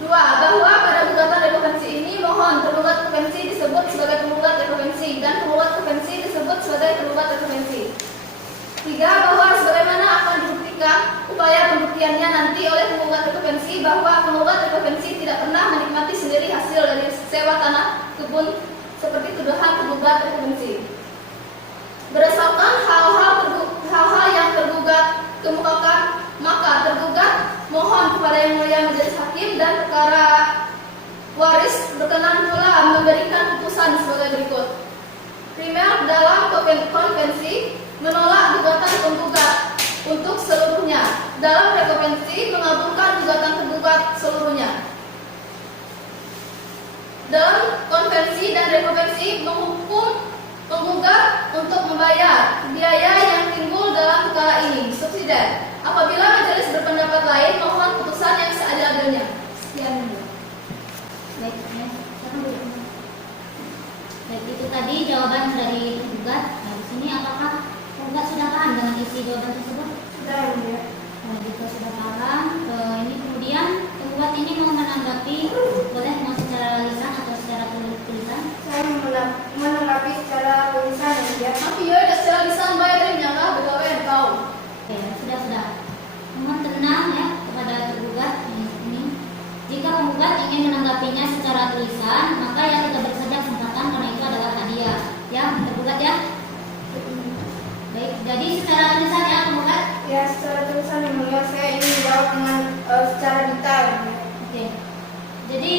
2. Bahwa pada gugatan rekonvensi ini mohon tergugat konvensi disebut sebagai penggugat rekonvensi dan penggugat konvensi disebut sebagai tergugat rekonvensi. 3. Bahwa sebagaimana akan dibuktikan upaya pembuktiannya nanti oleh penggugat rekonvensi bahwa penggugat rekonvensi tidak pernah menikmati sendiri hasil dari sewa tanah kebun seperti tuduhan penggugat rekonvensi. Berdasarkan hal-hal yang tergugat kemukakan, maka tergugat mohon kepada Yang Mulia Majelis Hakim dan perkara waris berkenan pula memberikan putusan sebagai berikut. Primer, dalam konvensi menolak gugatan penggugat untuk seluruhnya. Dalam rekonvensi mengabulkan gugatan penggugat seluruhnya. Dalam konvensi dan rekonvensi menghukum penggugat untuk membayar biaya yang timbul dalam perkara ini, subsidi. Apabila majelis berpendapat lain, mohon putusan yang seadil-adilnya. Sekian. Baik, ya. Sekarang duduk. Baik, itu tadi jawaban dari penggugat. Nah, di sini apakah penggugat sudah paham dengan isi jawaban tersebut? Sudah, ya. Nah, jika sudah paham, ini kemudian penggugat ini mau menanggapi, boleh mau secara lisan atau secara tulisan? Saya menanggapi secara tulisan ya. Tapi ya ada secara lisan bayarinnya kah begawe kau. Oke, sudah. Mohon tenang, ya, kepada tergugat ini. Jika penggugat ingin menanggapinya secara tulisan, maka yang tidak beri saja kesempatan karena itu adalah hadiah. Ya, tergugat ya. Baik, jadi secara tulisan ya penggugat. Ya, secara tulisan yang mulia saya ingin menjawab dengan secara detail. Oke. Jadi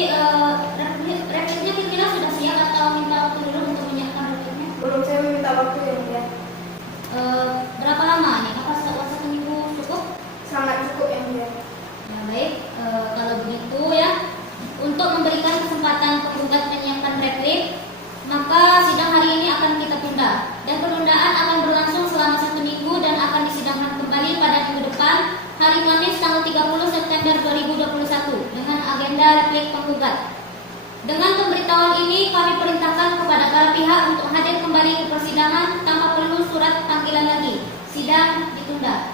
repliknya kira-kira sudah siap atau minta waktu dulu untuk menyiapkan repliknya? Belum, saya meminta waktu yang mulia. Berapa lama nih? Apa satu minggu cukup? Sangat cukup yang mulia. Ya, baik, kalau begitu ya, untuk memberikan kesempatan penggugat menyiapkan replik, maka sidang hari ini akan kita tunda dan penundaan akan berlangsung selama 1 minggu dan akan disidangkan kembali pada minggu depan, hari Kamis tanggal 30 September 2021 dengan agenda replik penggugat. Dengan pemberitahuan ini kami perintahkan kepada para pihak untuk hadir kembali ke persidangan tanpa perlu surat panggilan lagi. Sidang ditunda.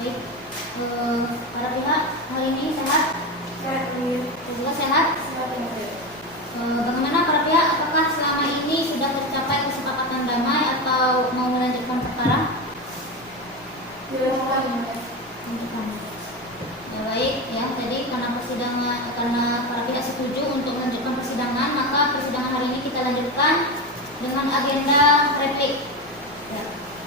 Baik, para pihak hari ini sehat? Sehat yang mulia. Juga sehat? Sehat yang mulia. Bagaimana para pihak? Apakah selama ini sudah tercapai kesepakatan damai atau mau melanjutkan perkara? Dilakukan yang mulia. Lanjutkan. Ya, baik ya. Jadi karena para pihak setuju untuk melanjutkan persidangan, maka persidangan hari ini kita lanjutkan dengan agenda replik. Ya.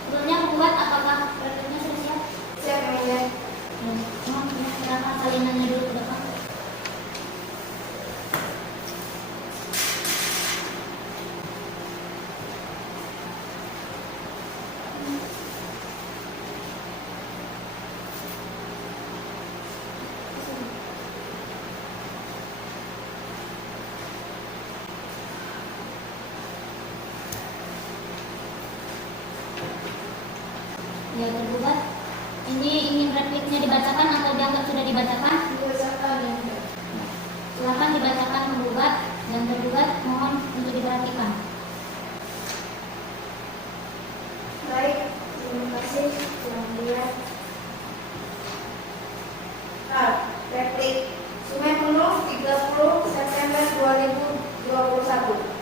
Sebelumnya penggugat, apakah repliknya sudah siap? Siap yang mulia. Mohon serahkan salinannya dulu ke depan. Ya, tergugat. Ini ingin repliknya dibacakan atau dianggap sudah dibacakan? Dibacakan yang mulia. Silakan dibacakan penggugat dan tergugat mohon untuk diperhatikan. Baik, terima kasih yang mulia. Replik Sungai Penuh 30 September 2021.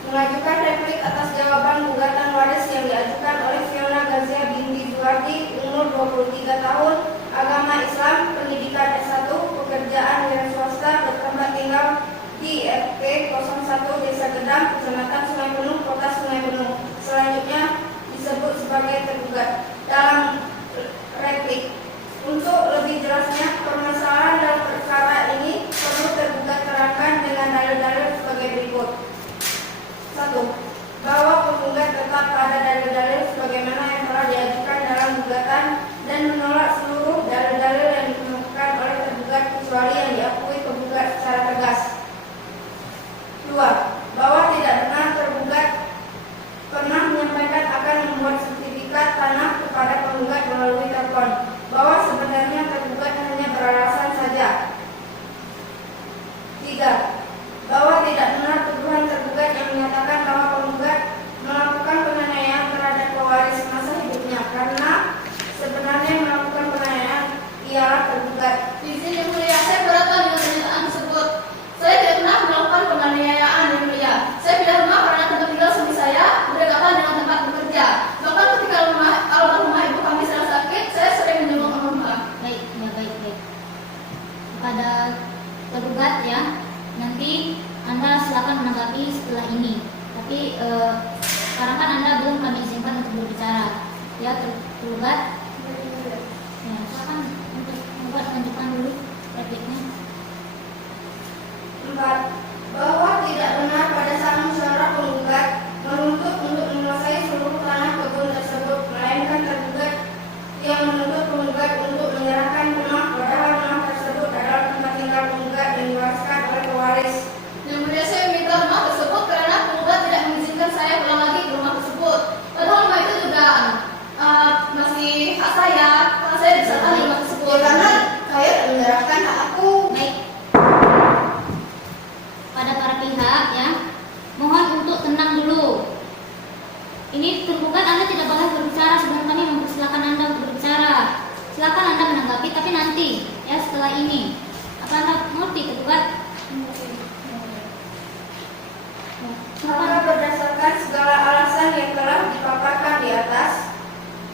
Mengajukan replik atas jawaban gugatan waris yang diajukan oleh Fiona Gazia binti Zuardi, umur 23 tahun, agama Islam, pendidikan S1, pekerjaan wira swasta, bertempat tinggal di RT 01 Desa Gedang, Kecamatan Sungai Penuh, Kota Sungai Penuh. Selanjutnya disebut sebagai tergugat. Dalam replik, untuk lebih jelasnya permasalahan dalam perkara ini perlu tergugat terangkan dengan dalil-dalil sebagai berikut. 1. Bahwa penggugat tetap pada dalil-dalil sebagaimana yang telah diajukan dalam gugatan dan menolak seluruh dalil-dalil yang dikemukakan oleh tergugat kecuali yang diakui penggugat secara tegas. 2. Bahwa tidak benar tergugat pernah menyampaikan akan membuat sertifikat tanah kepada penggugat melalui telepon, bahwa sebenarnya tergugat hanya beralasan saja. 3. Bahwa tidak benar tuduhan tergugat yang menyatakan bahwa penggugat melakukan penganiayaan terhadap pewaris masa hidupnya, karena sebenarnya melakukan penganiayaan ialah tergugat. Izin yang mulia, saya beratan dengan pernyataan tersebut. Saya tidak pernah melakukan penganiayaan yang mulia. Saya pindah rumah karena tempat tinggal suami saya berdekatan dengan tempat bekerja. Bahkan ketika almarhumah ibu kami sedang sakit, saya sering menjenguk almarhumah. Baik, ya baik. Kepada tergugat ya, nanti Anda silakan menanggapi setelah ini. Tapi sekarang kan Anda belum kami izinkan untuk berbicara. Ya, tergugat. Ya, silakan untuk tergugat lanjutkan dulu repliknya. 4. Bahwa tidak benar pada saat musyawarah penggugat menuntut untuk menguasai seluruh tanah kebun tersebut, melainkan tergugat yang menuntut penggugat untuk menyerahkan rumah, padahal rumah tersebut adalah tempat tinggal penggugat yang diwariskan oleh pewaris. Yang mulia, saya meminta rumah tersebut karena penggugat tidak mengizinkan saya pulang lagi ke rumah tersebut. Padahal rumah itu juga masih hak saya, karena saya disatakan di rumah tersebut. Ya, karena saya menyerahkan hak aku. Baik. Anda tidak boleh berbicara sebelum kami mempersilakan Anda untuk berbicara. Silakan Anda menanggapi, tapi nanti ya setelah ini. Apa Anda mengerti tergugat? Maka berdasarkan segala alasan yang telah dipaparkan di atas,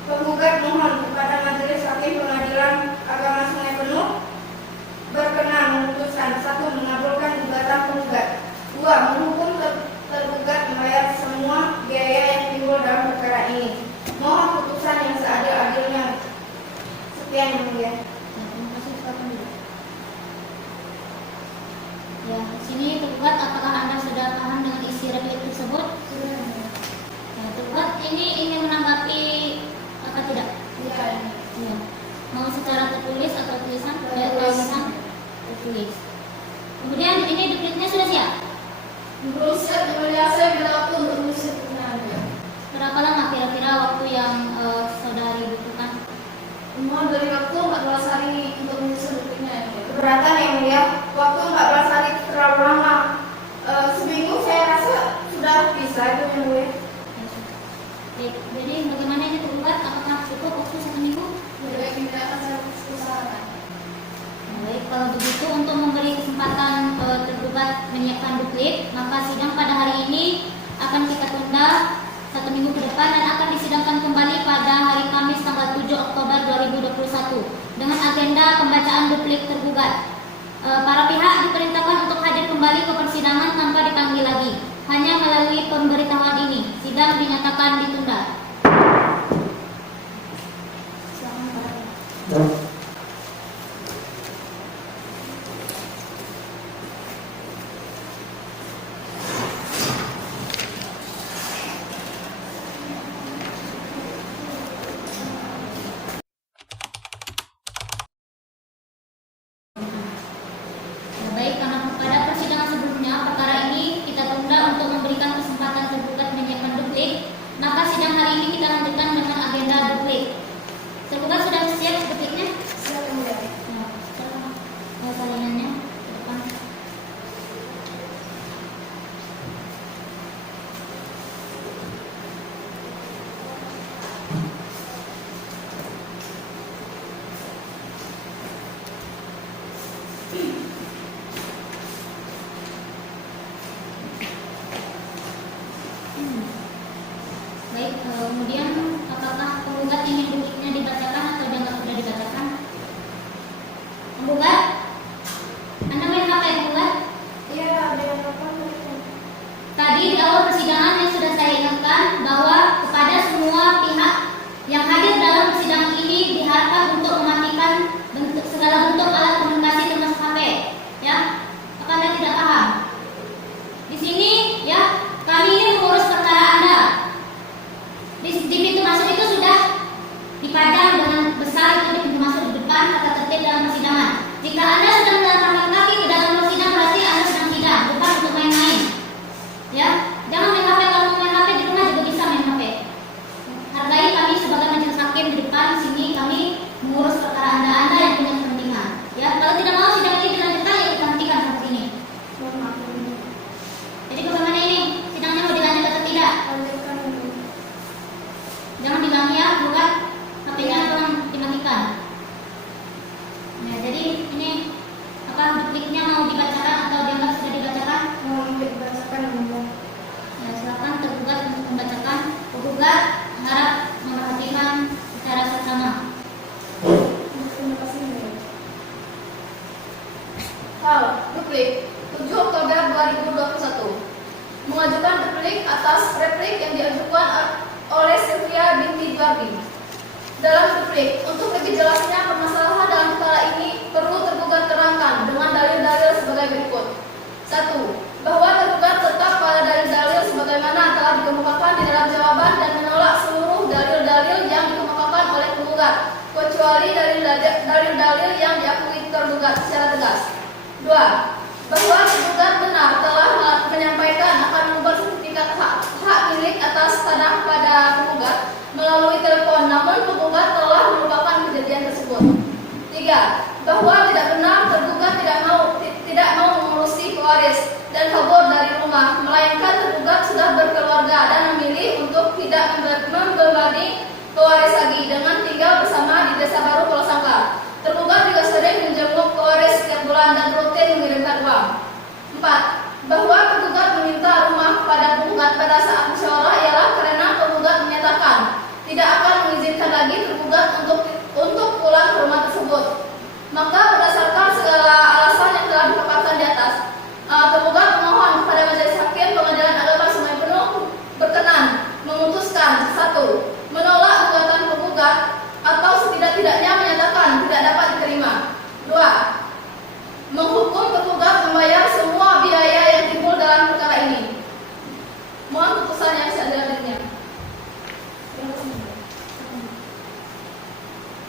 penggugat mohon kepada Majelis Hakim Pengadilan Agama Sungai Penuh berkenan memutuskan: 1. Mengabulkan gugatan penggugat. 2. Menghukum tergugat membayar semua biaya yang timbul dalam perkara ini. Mohon putusan yang seadil-adilnya. Sekian yang mulia. Terima kasih. Silakan dulu. Ya, di sini tergugat, apakah Anda sudah paham dengan isi replik tersebut? Sudah. Ya, tergugat ini ingin menanggapi apa tidak? Iya. Ya. Mau secara tertulis atau tulisan? Ya, tulisan tertulis. Kemudian ini dupliknya sudah siap? Belum siap, yang mulia. Saya minta waktu untuk menulis sebenarnya. Berapa lama kira-kira waktu yang saudari butuhkan? Mohon dari waktu 14 hari untuk menyusun dupliknya ya. Keberatan yang mulia, waktu 14 hari terlalu lama. Seminggu saya rasa sudah bisa itu yang mulia. Jadi bagaimana ini tergugat? Apakah cukup waktu 1 minggu? Jadi kita akan saya usahakan. Baik, kalau begitu untuk memberi kesempatan tergugat menyiapkan duplik, maka sidang pada hari ini akan kita tunda 1 minggu ke depan dan akan disidangkan kembali pada hari Kamis tanggal 7 Oktober 2021 dengan agenda pembacaan duplik tergugat. Para pihak diperintahkan untuk hadir kembali ke persidangan tanpa dipanggil lagi. Hanya melalui pemberitahuan ini, sidang dinyatakan ditunda. Baik, karena pada persidangan sebelumnya perkara ini kita tunda untuk memberikan kesempatan tergugat menyiapkan duplik, maka sidang hari ini kita lanjutkan dengan agenda duplik. Tergugat sudah siap dupliknya? Siap yang mulia. Ya, silakan. Salinannya ke depan. Baik, kemudian apakah penggugat ingin dupliknya dibacakan atau dianggap sudah dibacakan? Penggugat? Anda main HP penggugat? Iya, ada yang apa? Tadi di awal persidangan yang sudah saya ingatkan bahwa kepada semua pihak yang hadir dalam persidangan ini diharapkan untuk mematikan segala bentuk alat komunikasi termasuk HP. Ya, apa Anda tidak paham? Di sini, ya, kami ini mengurus perkara Anda. Di pintu masuk itu sudah dipajang dengan besar itu di pintu masuk di depan tata tertib dalam persidangan. Jika Anda sudah melangkahkan kaki ke dalam persidangan, berarti Anda sedang sidang, bukan untuk main-main. Ya, jangan main HP. Kalau mau main HP di rumah juga bisa main HP. Hargai kami sebagai majelis hakim di depan sini, kami mengurus perkara Anda yang punya kepentingan. Ya, kalau tidak mau sidang ini dilanjutkan, ya kita hentikan seperti ini. Jadi bagaimana ini? Sidangnya mau dilanjut atau tidak? Lanjutkan dulu. Jangan diulangi ya, bukan HP-nya tolong dimatikan. Nah, jadi ini apa dupliknya mau dibacakan atau dianggap sudah dibacakan? Mohon dibacakan yang mulia. Ya, silakan tergugat untuk membacakan. Penggugat harap memperhatikan secara seksama. Terima kasih. Hal, duplik 7 Oktober 2021 mengajukan duplik atas replik yang diajukan oleh Sylvia binti Juardi. Dalam duplik, untuk lebih jelasnya permasalahan dalam perkara ini perlu tergugat terangkan dengan dalil-dalil sebagai berikut. 1. Bahwa tergugat tetap pada dalil-dalil sebagaimana telah dikemukakan di dalam jawaban dan menolak seluruh dalil-dalil yang dikemukakan oleh penggugat, kecuali dalil-dalil yang diakui tergugat secara tegas. 2. Bahwa tergugat benar telah menyampaikan akan mengubah sertifikat hak milik atas tanah pada penggugat melalui telepon, namun penggugat telah melupakan kejadian tersebut. 3. Bahwa tidak benar tergugat tidak mau mengurusi pewaris dan kabur dari rumah, melainkan tergugat sudah berkeluarga dan memilih untuk tidak membebani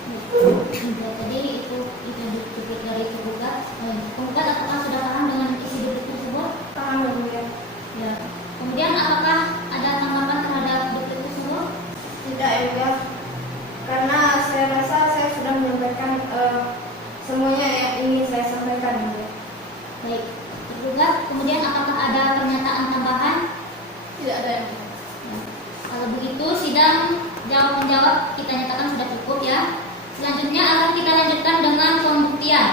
Ya, tadi itu duplik dari penggugat. Penggugat apakah sudah paham dengan isi duplik tersebut? Paham yang mulia? Ya. Kemudian apakah ada tanggapan terhadap duplik tersebut? Tidak yang mulia, karena saya rasa saya sudah menyampaikan semuanya yang ingin saya sampaikan yang mulia. Baik, tergugat. Kemudian apakah ada pernyataan tambahan? Tidak ada yang mulia. Ya. Kalau begitu sidang jawab menjawab kita nyatakan sudah cukup ya. Selanjutnya akan kita lanjutkan dengan pembuktian.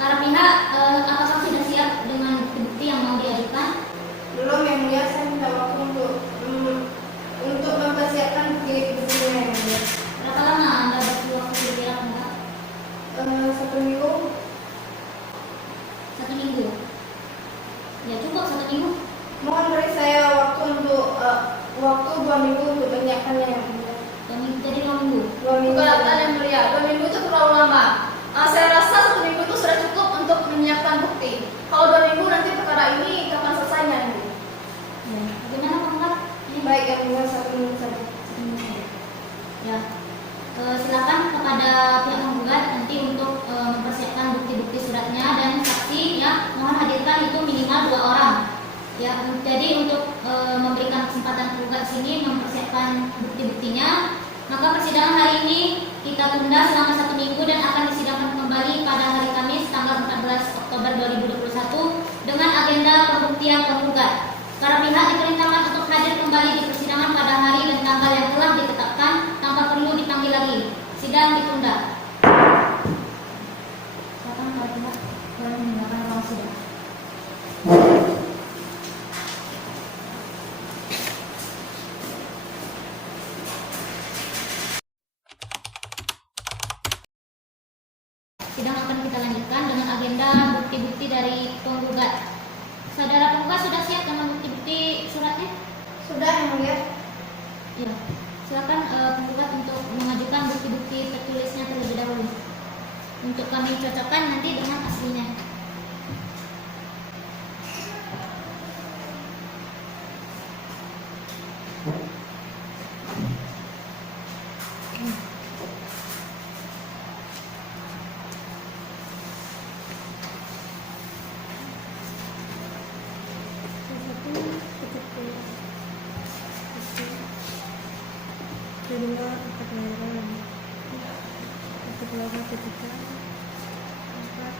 Para pihak apakah sudah siap dengan bukti yang mau diajukan? Belum yang mulia, saya minta waktu untuk mempersiapkan bukti-buktinya yang mulia. Berapa lama Anda butuh waktu kira-kira enggak? 1 minggu. 1 minggu. Ya cukup 1 minggu. Mohon beri saya waktu untuk waktu 2 minggu untuk menyiapkannya yang mulia. 2 minggu jadi 2 minggu. 2 minggu. Keberatan yang mulia, 2 minggu itu terlalu lama. Saya rasa 1 minggu itu sudah cukup untuk menyiapkan bukti. Kalau 2 minggu nanti perkara ini kapan selesainya Ibu? Ya. Bagaimana Pak? Ini Baik yang mulia, 1 minggu saja. 1 minggu saja. Ya. Silakan kepada pihak menggugat nanti untuk mempersiapkan bukti-bukti suratnya dan saksi ya mohon hadirkan itu minimal 2 orang. Ya, jadi untuk memberikan kesempatan penggugat sini mempersiapkan bukti-buktinya, maka persidangan hari ini kita tunda selama 1 minggu dan akan disidangkan kembali pada hari Kamis tanggal 14 Oktober 2021 dengan agenda pembuktian penggugat. Para pihak diperintahkan untuk hadir kembali di persidangan pada hari dan tanggal yang telah ditetapkan tanpa perlu dipanggil lagi. Sidang ditunda. Silakan para pihak boleh meninggalkan ruang sidang. Sidang akan kita lanjutkan dengan agenda bukti-bukti dari penggugat. Saudara penggugat sudah siap dengan bukti-bukti suratnya? Sudah yang mulia. Ya. Silakan penggugat untuk mengajukan bukti-bukti tertulisnya terlebih dahulu. Untuk kami cocokkan nanti dengan aslinya. Kedua, akad kelahiran. Akad kelahiran ketika 4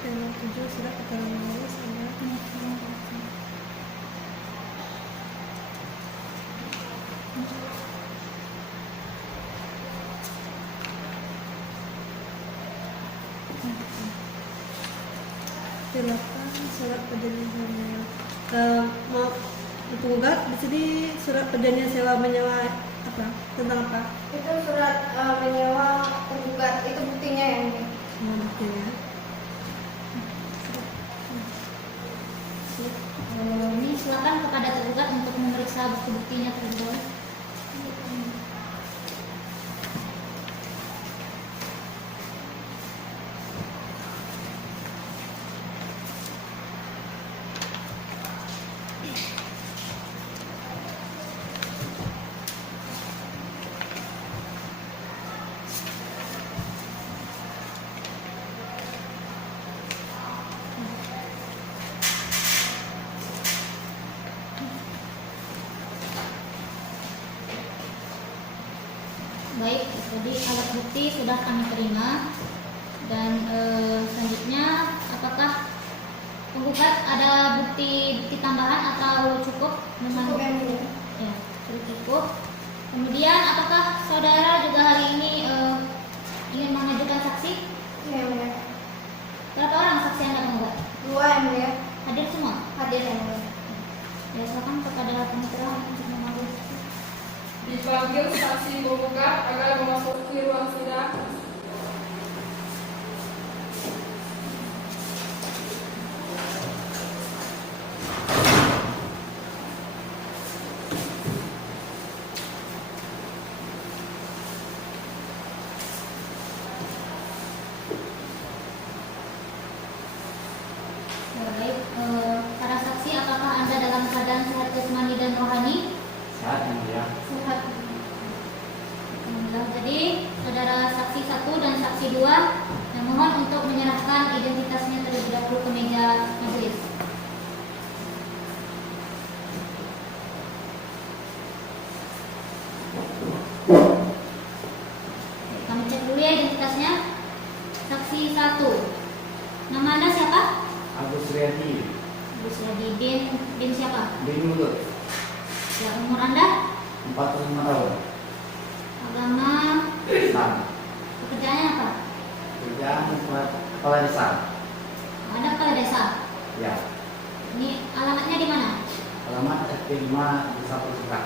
tanggal 7 surat keterangan lulus tanggal 5. Silakan surat perjanjian sewa. Maaf, penggugat di sini surat perjanjian sewa menyewa apa? Tentang apa? Itu surat menyewa penggugat, itu buktinya yang mulia. Buktinya. Ini silakan kepada tergugat untuk memeriksa bukti-buktinya terlebih dahulu. Baik, jadi alat bukti sudah kami terima dan selanjutnya apakah penggugat ada bukti tambahan atau cukup dengan Cukup yang mulia. ya sudah cukup. Kemudian apakah saudara juga hari ini ingin mengajukan saksi? Iya yang mulia. Berapa orang saksi Anda penggugat? 2 yang mulia. Hadir semua? Hadir yang mulia. Ya silakan kepada pengacara untuk memanggil saksi. Dipanggil saksi penggugat agar memasuki ruang sidang. saksi 2 yang mohon untuk menyerahkan identitasnya terlebih dahulu ke meja majelis. Kami cek dulu ya identitasnya. Saksi 1. Nama Anda siapa? Agus Riyadi Agus Radi. Bin siapa? bin Mulut Ya, umur Anda? 45 tahun Agama? Islam Pekerjaannya apa? kerjaan kepala desa Anda kepala desa. ya Ini alamatnya di mana? alamat RT 5 Desa Persika.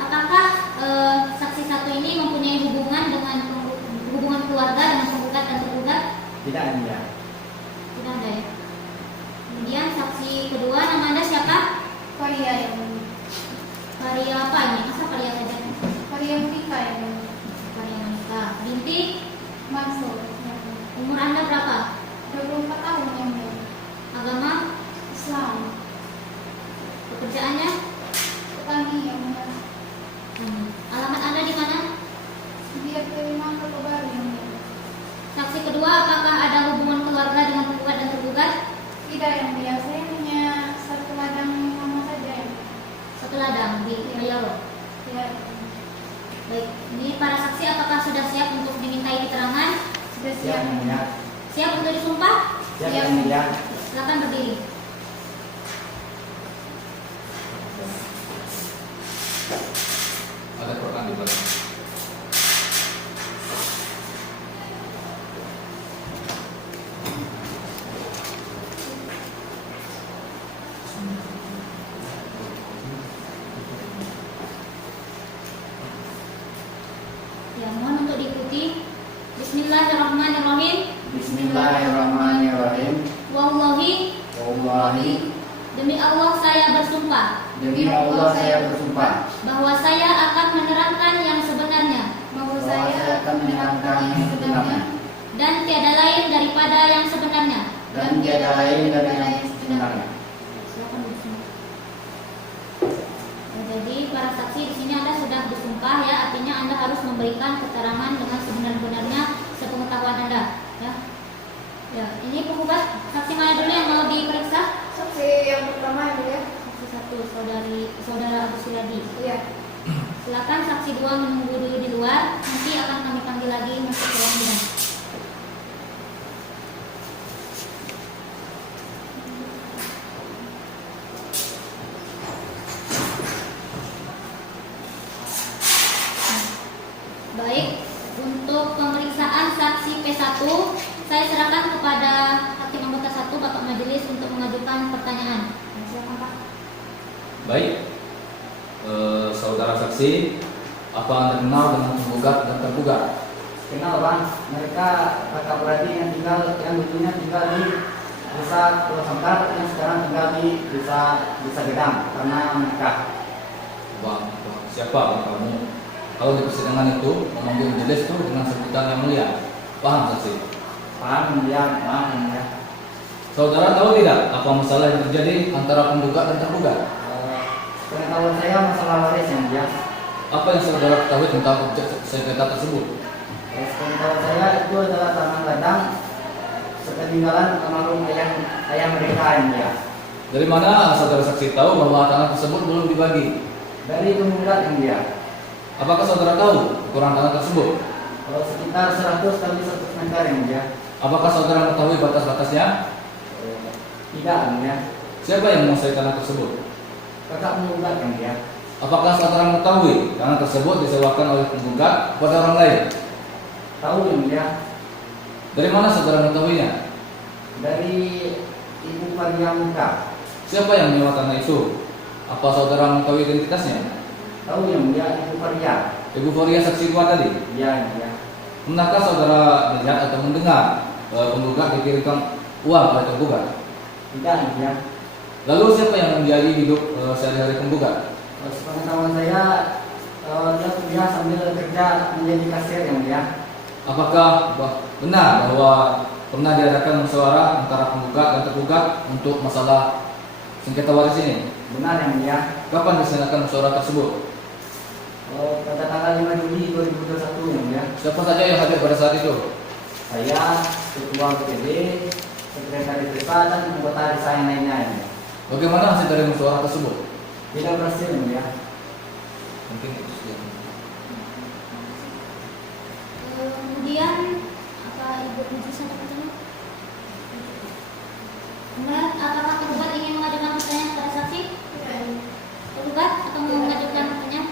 Apakah saksi 1 ini mempunyai hubungan dengan hubungan keluarga dengan penggugat dan tergugat? Tidak ini ya. Tidak ada ya. Kemudian saksi kedua, nama Anda siapa? Varia yang Varia apa ini? Masa Varia saja? Varia Monika yang Varia Monika. Binti, Mansur umur Anda berapa? 24 tahun yang Agama? Islam Pekerjaannya? petani yang Alamat Anda di mana? dia terima Kota Baru yang Saksi kedua, apakah ada hubungan keluarga dengan penggugat dan tergugat? tidak yang dia saya hanya satu ladang nama saja yang Satu ladang di Riau. ya Baik, ini para saksi apakah sudah siap untuk dimintai keterangan? sudah Siap siap yang mulia. Siap untuk disumpah? Siap yang mulia. Silakan berdiri. Ada Quran di belakang. Ya, mohon untuk diikuti. Bismillahirrahmanirrahim. Bismillahirrahmanirrahim. Wallahi, Wallahi demi Allah saya bersumpah demi Allah saya bersumpah bahwa saya akan menerangkan yang sebenarnya bahwa bahwa saya akan menerangkan yang sebenarnya dan tiada lain daripada yang sebenarnya. dan tiada lain dari yang sebenarnya. Silakan bersumpah. Ya, jadi para saksi di sini Anda sudah bersumpah ya, artinya Anda harus memberikan keterangan dengan sebenar-benarnya sepengetahuan Anda. Ya, ya ini penggugat saksi mana dulu yang mau diperiksa? saksi yang pertama ya Saksi 1, saudara Agus Riyadi. iya Silakan saksi 2 menunggu dulu di luar. Nanti akan kami panggil lagi masuk ke ruang sidang. Baik, untuk pemeriksaan saksi P1 saya serahkan kepada hakim anggota 1 Bapak Majelis untuk mengajukan pertanyaan. Silakan Pak. Baik, saudara saksi, apa Anda kenal dengan penggugat dan tergugat? Kenal bang, mereka kakak beradik yang dulunya tinggal di desa Pulau Sangkar, yang sekarang tinggal di desa Gedang karena menikah. Bang, siapa bang kamu? Kalau di persidangan itu memanggil majelis itu dengan sebutan yang mulia. Paham saksi? Paham ya, paham ya. Saudara tahu tidak apa masalah yang terjadi antara penggugat dan tergugat? Pengetahuan saya masalah waris yang dia. Apa yang saudara ketahui tentang objek sengketa tersebut? Pengetahuan saya itu adalah tanah ladang sepeninggalan almarhum ayah mereka yang dia. Dari mana saudara saksi tahu bahwa tanah tersebut belum dibagi? Dari penggugat yang dia. Apakah saudara tahu ukuran tanah tersebut? Kalau sekitar 100 kali 100 meter yang dia. Apakah saudara mengetahui batas-batasnya? Tidak yang dia. Siapa yang menguasai tanah tersebut? Kakak penggugat yang dia. Apakah saudara mengetahui tanah tersebut disewakan oleh penggugat kepada orang lain? Tahu yang dia. Dari mana saudara mengetahuinya? Dari Ibu Maria Muka. Siapa yang menyewa tanah itu? Apa saudara mengetahui identitasnya? Tahu yang dia Ibu Maria. Ibu Foria saksi 2 tadi. Iya yang dia. Pernahkah saudara melihat atau mendengar penggugat dikirimkan uang oleh tergugat? Tidak yang dia. Lalu siapa yang membiayai hidup sehari-hari penggugat? Sepengetahuan saya dia kuliah sambil kerja menjadi kasir yang dia. Apakah benar bahwa pernah diadakan musyawarah antara penggugat dan tergugat untuk masalah sengketa waris ini? Benar yang dia. Kapan diselenggarakan musyawarah tersebut? Pada tanggal 5 Juli 2021 yang mulia. Siapa saja yang hadir pada saat itu? Saya, Ketua BPD, Sekretaris Desa dan anggota desa yang lainnya. Yang mulia. Bagaimana hasil dari musyawarah tersebut? Tidak berhasil yang mulia. Mungkin itu saja. Kemudian apa Ibu Majelis ada pertanyaan? Kemudian apakah penggugat ingin mengajukan pertanyaan kepada saksi? Penggugat atau mau mengajukan pertanyaan?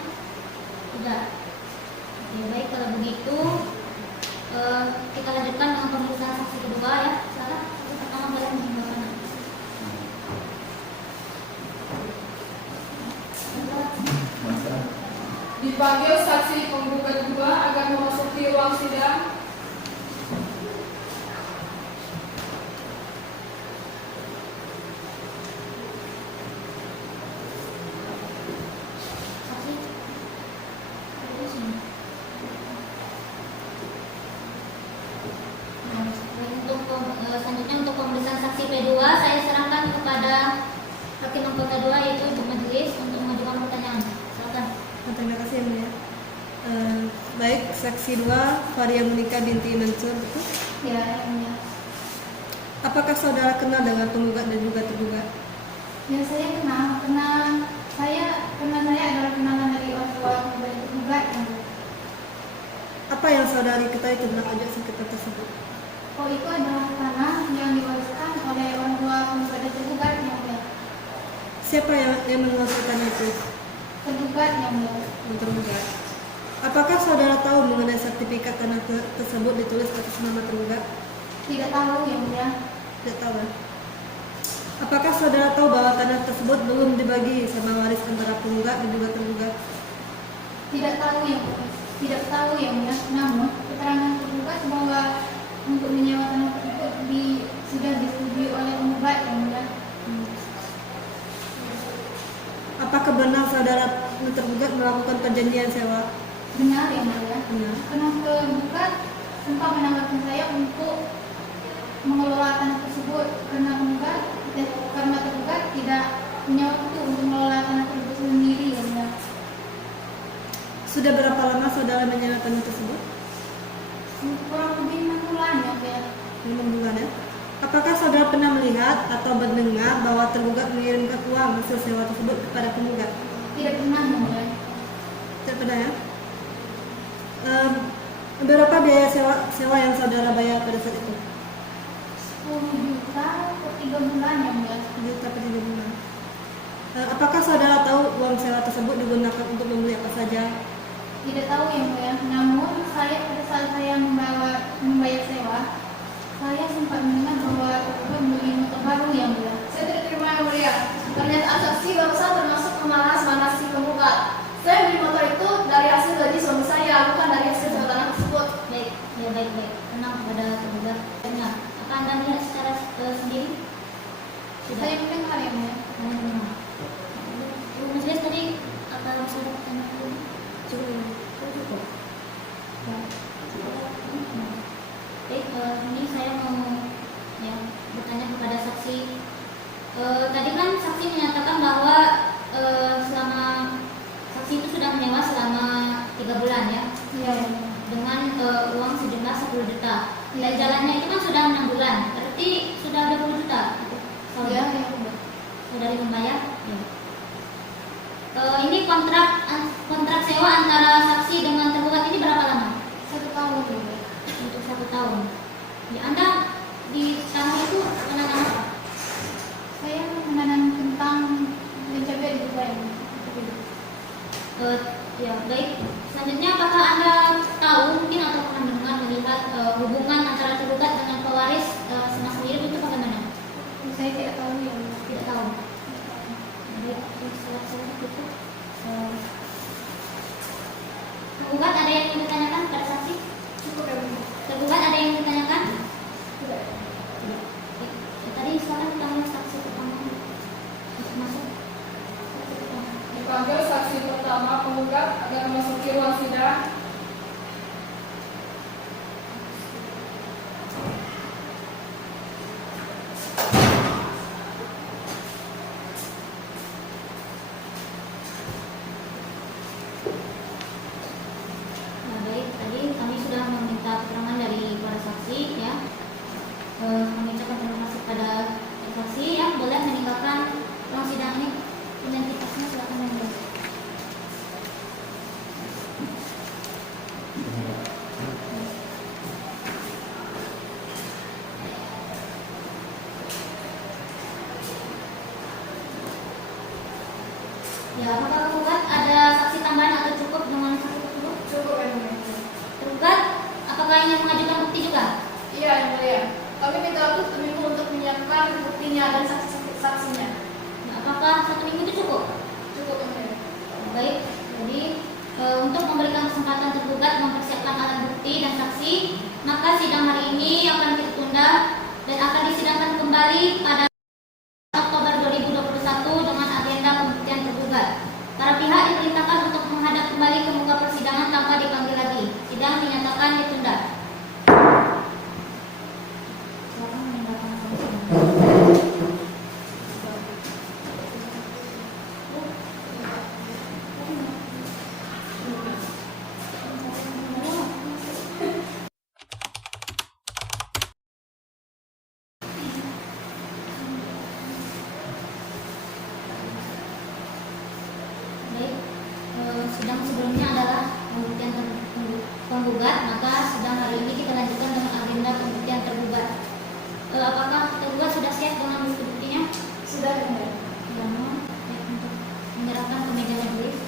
Tidak. Ya baik, kalau begitu kita lanjutkan dengan pemeriksaan saksi kedua ya. Silakan saksi pertama boleh menjawab. Dipanggil saksi penggugat 2 agar memasuki ruang sidang. Saksi. Selanjutnya untuk pemeriksaan saksi P2 saya serahkan kepada Hakim Anggota 2 yaitu Ibu Majelis untuk mengajukan pertanyaan. Silakan. Terima kasih yang mulia. Baik, saksi 2 Faria Monika binti Mansur, betul? Ya, yang mulia. Apakah saudara kenal dengan penggugat dan juga tergugat? Ya saya kenal karena saya adalah kenalan dari orang tua dari tergugat. Apa yang saudari ketahui tentang ajak sengketa tersebut? Oh itu adalah tanah yang diwariskan oleh orang tua penggugat dan tergugat yang mulia. Siapa yang mengusulkan itu? Tergugat yang mulia. Yang tergugat. Apakah saudara tahu mengenai sertifikat tanah tersebut ditulis atas nama tergugat? Tidak tahu yang mulia. Tidak tahu. Ya? Apakah saudara tahu bahwa tanah tersebut belum dibagi sama waris antara penggugat dan juga tergugat? Tidak tahu yang mulia. Namun keterangan tergugat bahwa untuk menyewa tanah tersebut sudah disetujui oleh penggugat yang mulia. Apakah benar saudara tergugat melakukan perjanjian sewa? Benar yang mulia. Benar. Karena tergugat sempat menawarkan saya untuk mengelola tanah tersebut karena tergugat tidak punya waktu untuk mengelola tanah tersebut sendiri yang mulia. Sudah berapa lama saudara menyewa tanah tersebut? Kurang lebih 6 bulan ya mulia. 5 bulan ya. Apakah saudara pernah melihat atau mendengar bahwa tergugat mengirimkan uang hasil sewa tersebut kepada penggugat? Tidak pernah yang mulia. Tidak pernah ya. Berapa biaya sewa yang saudara bayar pada saat itu? 10 juta per 3 bulan yang mulia. 10 juta per 3 bulan. Apakah saudara tahu uang sewa tersebut digunakan untuk membeli apa saja? Tidak tahu yang mulia. Namun saya pada saat saya membayar sewa, saya sempat mendengar bahwa tergugat membeli motor baru yang mulia. Saya tidak terima yang mulia. Pernyataan saksi barusan termasuk memanas-manasi penggugat. Saya beli motor itu dari hasil gaji suami saya, bukan dari hasil sewa tanah tersebut. Baik, ya baik. Tenang kepada tergugat. Benar. Apa Anda melihat secara sendiri? Saya mendengar yang mulia. Anda mendengar. Ibu Majelis tadi apa sudah pertanyaan dulu? Cukup. Ya. Baik, ini saya mau ya bertanya kepada saksi. Tadi kan saksi menyatakan bahwa selama saksi itu sudah menyewa selama 3 bulan ya. Iya. Dengan uang sejumlah 10 juta. Dan jalannya itu kan sudah 6 bulan. Berarti sudah 20 juta. Iya, Saudari membayar? Ya. Ini kontrak sewa antara saksi dengan tergugat ini berapa lama? 1 tahun juga. Untuk 1 tahun. Ya, Anda di tanah itu menanam apa? Saya menanam kentang dan cabai juga yang Ya baik. Selanjutnya apakah Anda tahu mungkin atau pernah mendengar melihat hubungan antara tergugat dengan pewaris semasa hidup itu bagaimana? saya tidak tahu yang Tidak tahu. Baik, saya itu. Tergugat ada yang ingin ditanyakan pada saksi? cukup ya mulia. Tergugat ada yang ingin ditanyakan? Tidak. Tadi silakan kita lihat saksi pertama untuk masuk. Saksi pertama. Dipanggil saksi pertama penggugat agar memasuki ruang sidang. Ya, apakah tergugat ada saksi tambahan atau cukup dengan saksi tersebut? Cukup yang mulia. Tergugat, apakah ingin mengajukan bukti juga? Iya yang mulia. Kami minta waktu 1 minggu untuk menyiapkan buktinya dan saksinya. Nah, apakah 1 minggu itu cukup? Cukup yang mulia. Baik, jadi untuk memberikan kesempatan tergugat mempersiapkan alat bukti dan saksi, maka sidang hari ini akan ditunda dan akan disidangkan kembali pada Oktober 2021 dengan agenda pembuktian tergugat. Para pihak diperintahkan untuk menghadap kembali ke muka persidangan tanpa dipanggil lagi. Sidang dinyatakan ditunda. Silakan meninggalkan ruang Baik, sidang sebelumnya adalah pembuktian penggugat, maka sidang hari ini kita lanjutkan dengan agenda pembuktian tergugat. Apakah tergugat sudah siap dengan bukti-buktinya? Sudah yang mulia. Ya, mohon untuk menyerahkan ke meja majelis.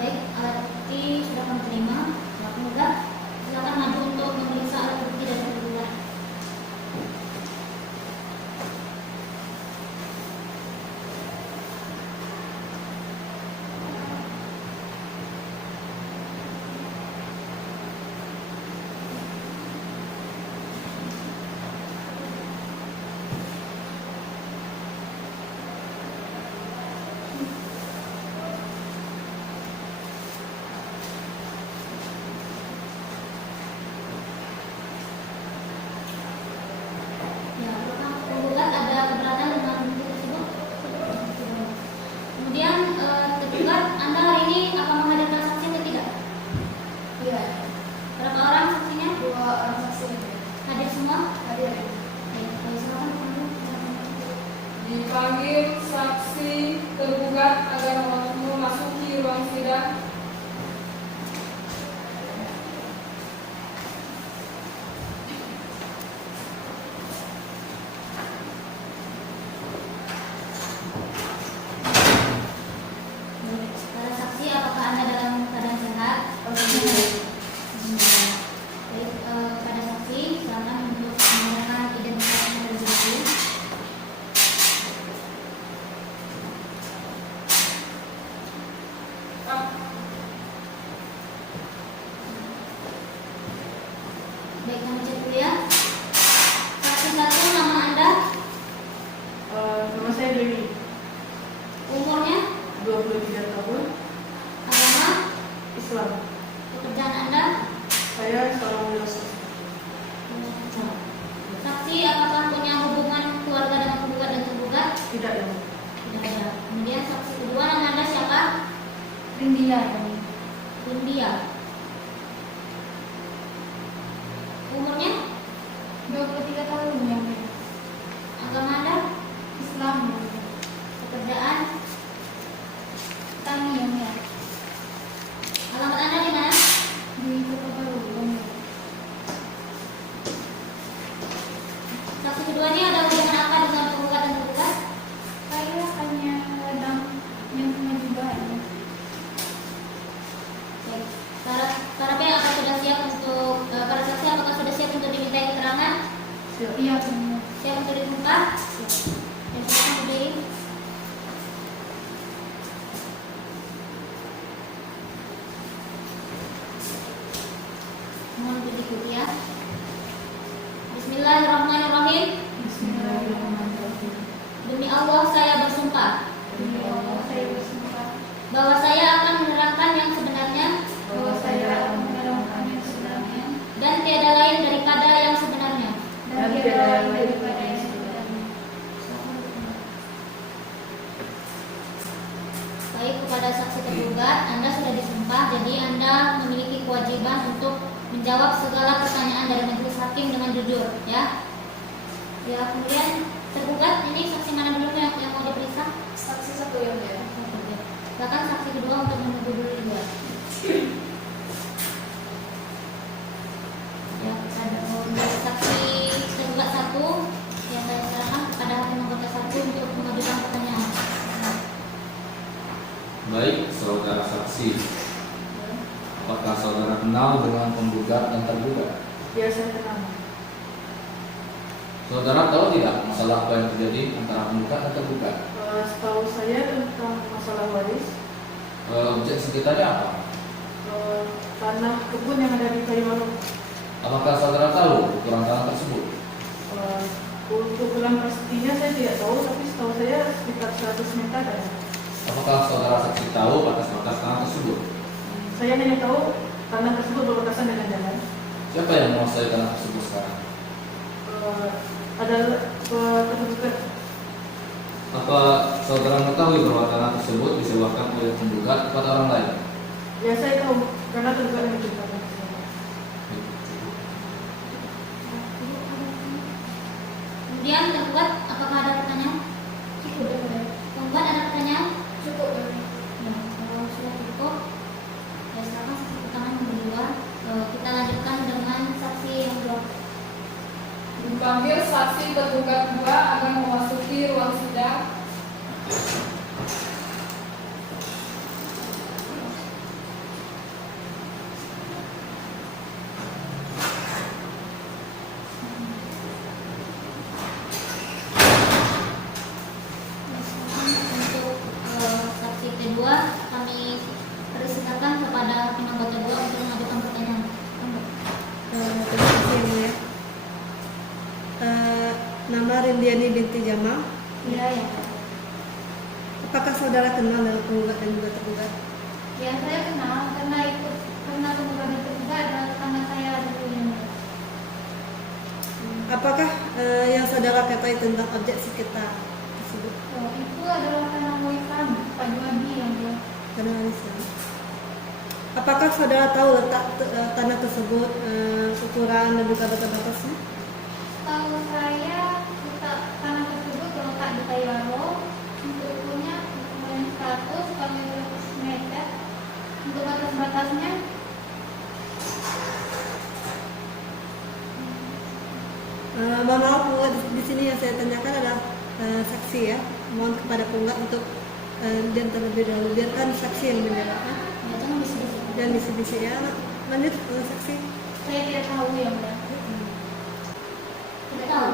Baik, alat bukti sudah kami terima. Para penggugat, silakan maju untuk memeriksa alat bukti dan tergugat. Ya, apakah penggugat ada keberatan dengan bukti tersebut? Kemudian tergugat, Anda hari ini akan menghadirkan saksi atau tidak? Iya. Berapa orang saksinya? 2 orang saksi yang mulia. Hadir semua? Hadir. Baik, silakan Anda. Dipanggil saksi tergugat agar memasuki ruang sidang. Baik, para saksi, apakah Anda dalam keadaan sehat? Baik, pada saksi, silakan untuk menyerahkan identitas terlebih dahulu. Baik, kami cek dulu ya. Saksi 1, nama Anda, Nama saya Dewi, umurnya, 23 tahun, agama, Islam. pekerjaan Anda. Saya seorang filosof. Saksi, apakah punya hubungan keluarga dengan penggugat dan tergugat? Tidak yang Tidak ada. Kemudian saksi kedua, nama Anda siapa? Rindia. India. Umurnya, 23 tahun yang mulia. agama Anda, Islam. pekerjaan, Petani yang mulia. alamat Anda di mana? Di Kota Baru yang mulia. Saksi kedua ini ada hubungan apa dengan penggugat dan tergugat? Saya hanya ladang yang juga ya. Baik. Para pihak apakah sudah siap untuk para saksi apakah sudah siap untuk dimintai keterangan? siap. Iya yang mulia. Siap untuk dibuka? Ya, silakan berdiri. Mohon untuk diikuti ya. Bismillahirrahmanirrahim. Bismillahirrahmanirrahim. Demi Allah saya bersumpah Demi Allah saya bersumpah menjawab segala pertanyaan dari majelis hakim dengan jujur, ya. Ya, kemudian tergugat ini saksi mana dulu yang mau diperiksa? Saksi satu yang mulia. Bahkan saksi kedua untuk menunggu dulu juga. Ya, ada saksi tergugat satu yang saya serahkan kepada hakim anggota satu untuk mengajukan pertanyaan. Baik, saudara saksi. Apakah saudara kenal dengan penggugat dan tergugat? Ya, saya kenal. Saudara tahu tidak masalah apa yang terjadi antara penggugat dan tergugat? Setahu saya tentang masalah waris, Objek sengketanya apa? tanah kebun yang ada di Kalimantan. Apakah saudara tahu ukuran tanah tersebut? Untuk bulan pastinya saya tidak tahu, tapi setahu saya sekitar 100 meter ada. Apakah saudara saksi tahu batas-batas tanah tersebut? Saya hanya tahu tanah tersebut berbatasan dengan jalan. Siapa yang menguasai tanah tersebut sekarang? Ada tergugat. Apa saudara mengetahui bahwa tanah tersebut disewakan oleh penggugat kepada orang lain? Ya, saya tahu karena tergugat yang menceritakan. Kemudian tergugat, apakah ada pertanyaan? Cukup yang mulia. Tergugat ada pertanyaan? Cukup yang mulia. Ya, kalau sudah cukup, ya silakan saksi pertama yang kedua. Kita lanjutkan dengan saksi yang kedua. Dipanggil saksi tergugat 2 akan memasuki ruang sidang. Untuk saksi kedua, kami persilakan kepada hakim anggota 2 untuk mengajukan pertanyaan. Terima kasih yang mulia. Nama Rindiani binti Jamal. Iya, ya. Apakah saudara kenal dengan penggugat dan juga tergugat? Ya, saya kenal karena penggugat dan tergugat adalah tetangga saya dulu yang Apakah yang saudara ketahui tentang objek sengketa tersebut? itu adalah tanah warisan Pak Juwadi yang dia. Karena warisan. Apakah saudara tahu letak tanah tersebut, ukuran dan juga batas-batasnya? Tahu saya letak tanah tersebut terletak di Taiwaro. Untuk ukurnya ukuran 100 kali 100 meter. Untuk batas-batasnya Mohon maaf, di sini yang saya tanyakan adalah saksi ya. Mohon kepada penggugat untuk diam terlebih dahulu. Biarkan saksi yang menjawab. ya, jangan bisik-bisik. Dan bisi-bisi ya. Lanjut saksi. Saya tidak tahu yang mulia. Tidak tahu.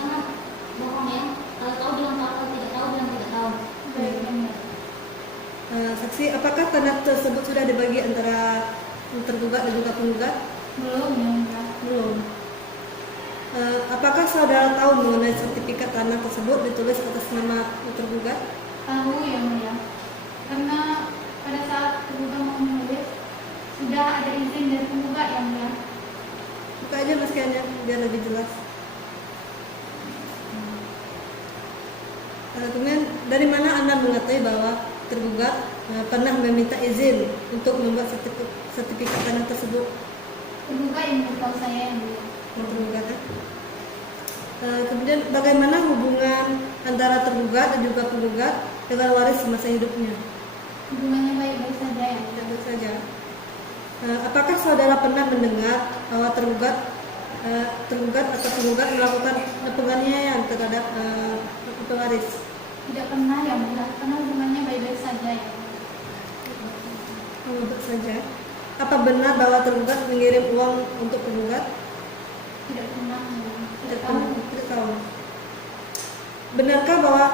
Jangan bohong ya. Kalau tahu bilang tahu, kalau tidak tahu bilang tidak tahu. Baik. Yang mulia. Saksi, apakah tanah tersebut sudah dibagi antara tergugat dan juga penggugat? Belum yang mulia. Belum. Apakah saudara tahu mengenai sertifikat tanah tersebut ditulis atas nama tergugat? Tahu yang mulia. Karena pada saat tergugat mau menulis sudah ada izin dari penggugat yang mulia. Buka aja mas kayaknya biar lebih jelas. Kemudian dari mana Anda mengetahui bahwa tergugat pernah meminta izin untuk membuat sertifikat tanah tersebut? Tergugat yang memberitahu saya yang mulia. Tergugat. Kemudian bagaimana hubungan antara tergugat dan juga penggugat dengan waris semasa hidupnya? Hubungannya baik-baik saja yang mulia. Tentu saja. Apakah saudara pernah mendengar bahwa tergugat atau penggugat melakukan penganiayaan terhadap pewaris? Tidak pernah yang mulia. Karena hubungannya baik-baik saja ya. Penggugat saja. Apa benar bahwa tergugat mengirim uang untuk penggugat? Tidak pernah. Tidak tahu. Benarkah bahwa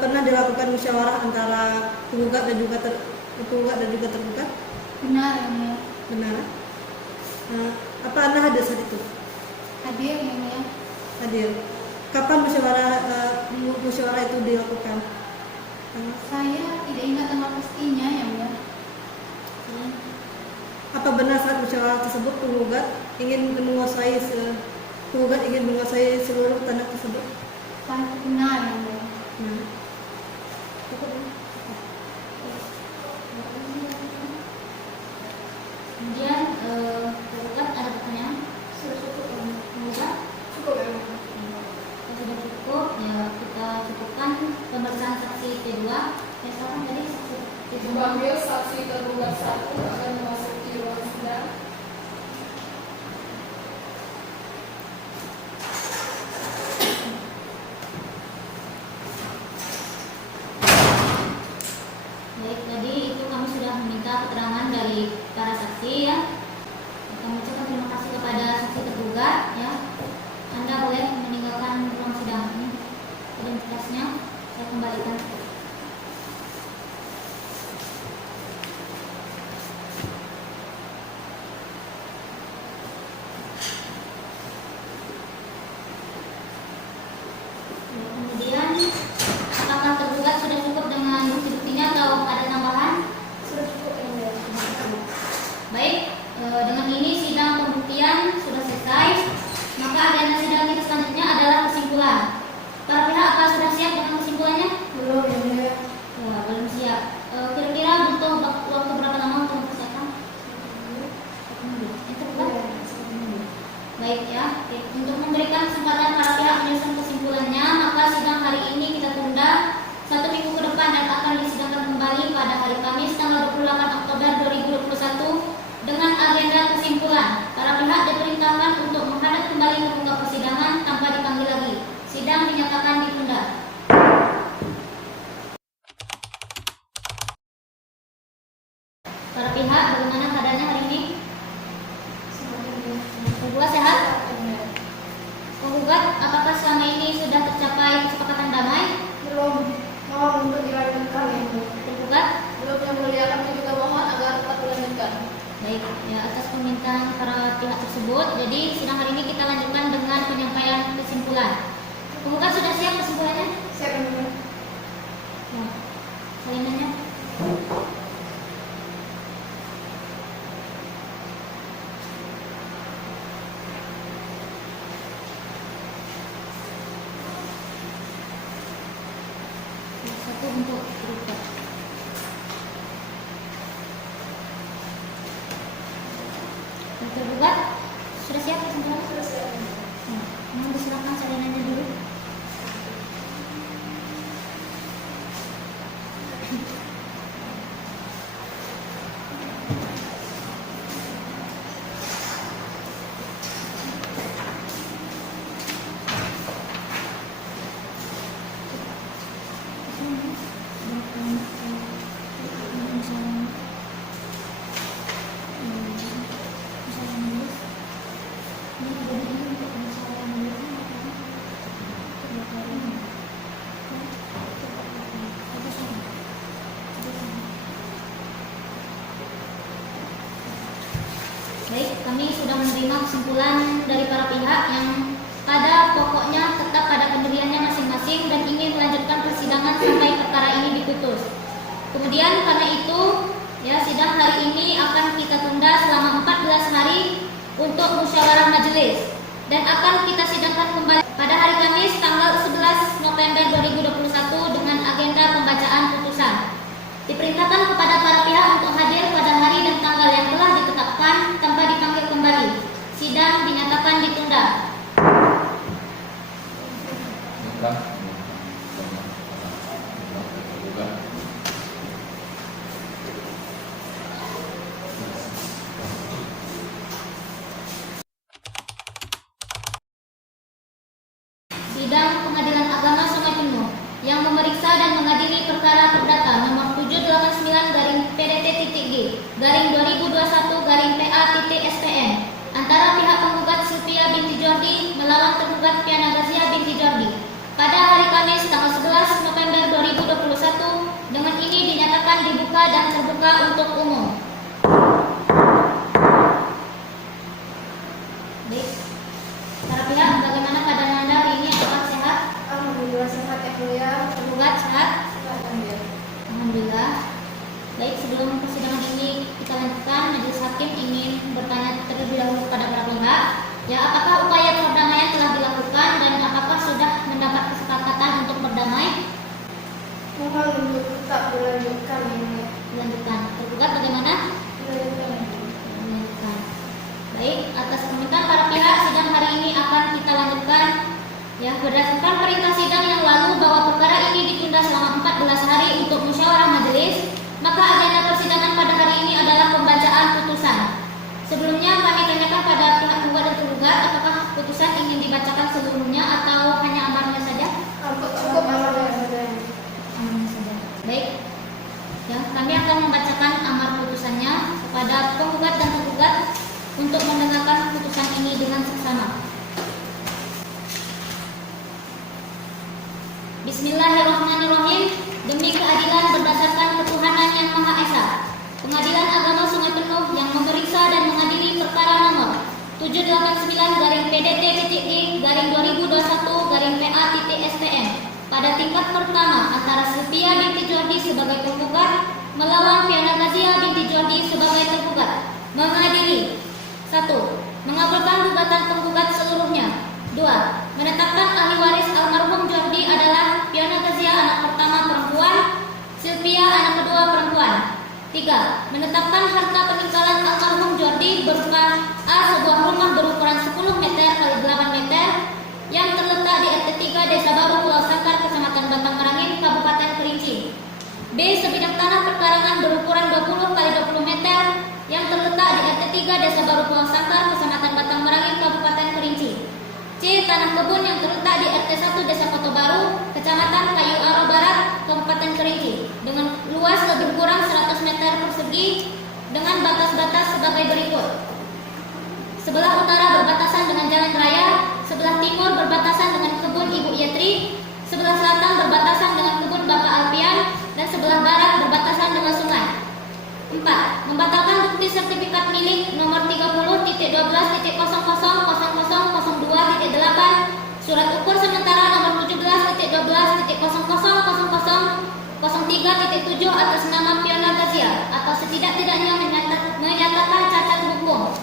pernah dilakukan musyawarah antara penggugat dan juga tergugat? Benar yang mulia. Benar. Apa Anda hadir saat itu? Hadir yang mulia. Hadir. Kapan musyawarah itu dilakukan? Saya tidak ingat tanggal pastinya yang mulia. Apa benar saat musyawarah tersebut penggugat ingin menguasai seluruh tanah tersebut? Sangat benar yang mulia. Nah. Kemudian ya kita cukupkan pemeriksaan saksi P2. Ya, silakan tadi saksi P2. Dipanggil saksi tergugat 1 akan memasuki ruang sidang. Baik, tadi itu kami sudah meminta keterangan dari para saksi ya. Kami ucapkan terima kasih kepada saksi tergugat ya. Anda boleh meninggalkan ruang sidang ini. Identitasnya saya kembalikan. Ya, kemudian apakah tergugat sudah cukup dengan bukti-buktinya atau ada tambahan? Sudah cukup yang mulia. Baik, dengan ini sidang pembuktian sudah selesai. Maka agenda sidang kita selanjutnya adalah kesimpulan. Para pihak apa sudah siap dengan kesimpulannya? Belum yang mulia. Ya, belum siap. Kira-kira butuh waktu berapa lama untuk mempersiapkan? 1 minggu. Itu bukan? 1 minggu. Baik ya. Oke. Untuk memberikan kesempatan para pihak menyusun kesimpulannya, maka sidang hari ini kita tunda 1 minggu ke depan dan akan disidangkan kembali pada hari Kamis tanggal 28 Oktober 2021 dengan agenda kesimpulan. Para pihak diperintahkan untuk menghadap kembali ke muka persidangan tanpa dipanggil lagi. Sidang dinyatakan ditunda. Para pihak, bagaimana keadaannya hari ini? Penggugat sehat? Penggugat, apakah selama ini sudah tercapai kesepakatan damai? Belum. Mohon untuk dilanjutkan yang mulia. Penggugat? Belum yang mulia, kami juga mohon agar tetap dilanjutkan. Baik, ya atas permintaan para pihak tersebut, jadi sidang hari ini kita lanjutkan dengan penyampaian kesimpulan. Penggugat sudah siap kesimpulannya? Siap yang mulia. Ya, salinannya. Satu untuk tergugat. Tergugat sudah siap kesimpulannya? Sudah siap. Ya, mohon disilakan salinannya dulu. Baik, kami sudah menerima kesimpulan dari para pihak yang pada pokoknya tetap pada pendiriannya masing-masing dan ingin melanjutkan persidangan sampai perkara ini diputus. Kemudian karena itu, ya sidang hari ini akan kita tunda selama 14 hari untuk musyawarah majelis dan akan kita sidangkan kembali pada hari Kamis tanggal 11 November 2021 dengan agenda pembacaan putusan. Diperintahkan kepada para pihak untuk hadir pada hari dan tanggal yang telah ditetapkan tanpa dipanggil kembali. Sidang dinyatakan ditunda. Sidang Pengadilan Agama Sungai Penuh yang memeriksa dan mengadili perkara perdata nomor 789-PDT-G/2021-PA-SPN antara pihak penggugat Sylvia binti Jordi melawan tergugat Piana Gazia binti Jordi pada hari Kamis tanggal 11 November 2021 dengan ini dinyatakan dibuka dan terbuka untuk umum. Baik, para pihak, bagaimana keadaan Anda hari ini? Apakah sehat? Alhamdulillah sehat ya mulia. Tergugat sehat? Sehat yang mulia. Alhamdulillah. Baik, sebelum persidangan ini kita lanjutkan, majelis hakim ingin bertanya terlebih dahulu kepada para pihak. Ya, apakah upaya perdamaian telah dilakukan dan apakah sudah mendapat kesepakatan untuk berdamai? Mohon untuk tetap dilanjutkan yang mulia. Dilanjutkan. Tergugat bagaimana? Dilanjutkan. Dilanjutkan. Baik, atas permintaan para pihak, sidang hari ini akan kita lanjutkan Ya, berdasarkan perintah sidang yang lalu bahwa perkara ini ditunda selama 14 hari untuk musyawarah majelis, maka agenda persidangan pada hari ini adalah pembacaan putusan. Sebelumnya kami tanyakan pada pihak penggugat dan tergugat, apakah putusan ingin dibacakan seluruhnya atau hanya amarnya saja? Cukup amarnya saja. Amarnya saja. Baik. Ya, kami akan membacakan amar putusannya kepada penggugat dan tergugat untuk mendengarkan putusan ini dengan seksama. Bismillahirrahmanirrahim. Demi keadilan berdasarkan ketuhanan yang Maha Esa, Pengadilan Agama Sungai Penuh yang memeriksa dan mengadili perkara nomor 789-PDT-I-2021-PA-SPM pada tingkat pertama antara Sylvia binti Jordi sebagai penggugat melawan Fiana Nazia binti Jordi sebagai tergugat mengadili: 1. Mengabulkan gugatan penggugat seluruhnya. 2. Menetapkan ahli waris almarhum Jordi adalah Fiana Nazia anak pertama perempuan, Sylvia anak kedua perempuan. 3. Menetapkan harta peninggalan almarhum Jordi berupa A. Sebuah rumah berukuran 10 meter x 8 meter yang terletak di RT 3 Desa Baru Pulau Sangkar, Kecamatan Batang Merangin, Kabupaten Kerinci. B. Sebidang tanah perkarangan berukuran 20 x 20 meter yang terletak di RT 3 Desa Baru Pulau Sangkar, Kecamatan Batang Merangin, Kabupaten Kerinci. C. Tanah kebun yang terletak di RT 1 Desa Koto Baru, Kecamatan Kayu Aro Barat, Kabupaten Kerinci, dengan luas lebih kurang 100 meter persegi dengan batas-batas sebagai berikut: sebelah utara berbatasan dengan jalan raya, sebelah timur berbatasan dengan kebun Ibu Yetri, sebelah selatan berbatasan dengan kebun Bapak Alpian, dan sebelah barat berbatasan dengan sungai. 4. Membatalkan bukti sertifikat milik nomor 30.12.000002.8 surat ukur sementara nomor 17.12.000003.7 atas nama Fiana Nazia atau setidak-tidaknya menyatakan cacat hukum.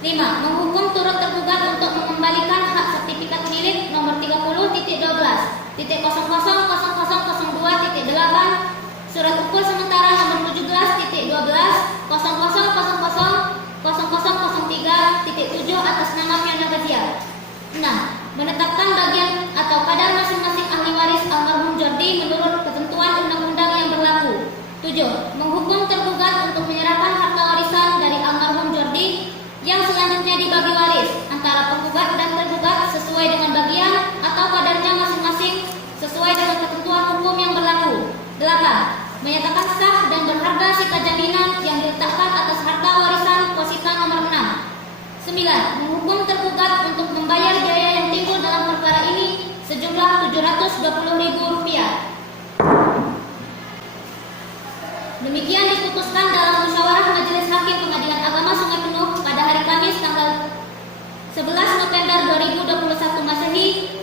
5. Menghukum turut tergugat untuk mengembalikan hak sertifikat milik nomor 30.12.000002.8 surat ukur sementara nomor 17.00000003.7 atas nama Fiana Nazia. 6. Menetapkan bagian atau kadar masing-masing ahli waris almarhum Jordi menurut ketentuan undang-undang yang berlaku. 7. Menghukum tergugat untuk menyerahkan harta warisan dari almarhum Jordi yang selanjutnya dibagi waris antara penggugat dan tergugat sesuai dengan bagian atau kadarnya masing-masing sesuai dengan ketentuan hukum yang berlaku. 8. Menyatakan sah dan berharga sita jaminan yang diletakkan atas harta warisan posita nomor 6. 9. Menghukum tergugat untuk membayar biaya yang timbul dalam perkara ini sejumlah Rp720.000. Demikian diputuskan dalam musyawarah Majelis Hakim Pengadilan Agama Sungai Penuh pada hari Kamis tanggal 11 November 2021 Masehi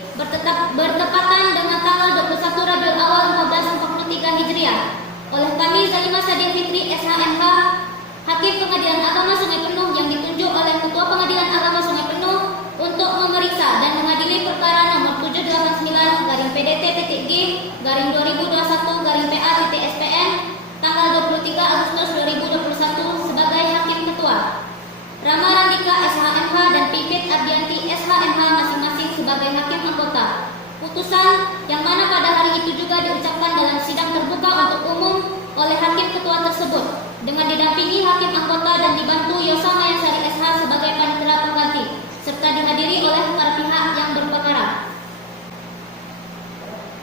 bertepatan dengan tanggal 21 Rabiul Awal 1443 Hijriah oleh kami Zalimah Sadia Fitri SHMH, Hakim Pengadilan Agama Sungai Penuh yang ditunjuk oleh Ketua Pengadilan Agama Sungai Penuh untuk memeriksa dan mengadili perkara nomor 789-PDT-I-2021-PA-SPM tanggal 23 Agustus 2021 sebagai Hakim Ketua, Rama Randika SHMH dan Pipit Ardianti SHMH masing-masing sebagai Hakim Anggota. Putusan yang mana pada hari itu juga diucapkan dalam sidang terbuka untuk umum oleh Hakim Ketua tersebut dengan didampingi Hakim Anggota dan dibantu Yosa Mayasari SH sebagai panitera pengganti serta dihadiri oleh para pihak yang berperkara.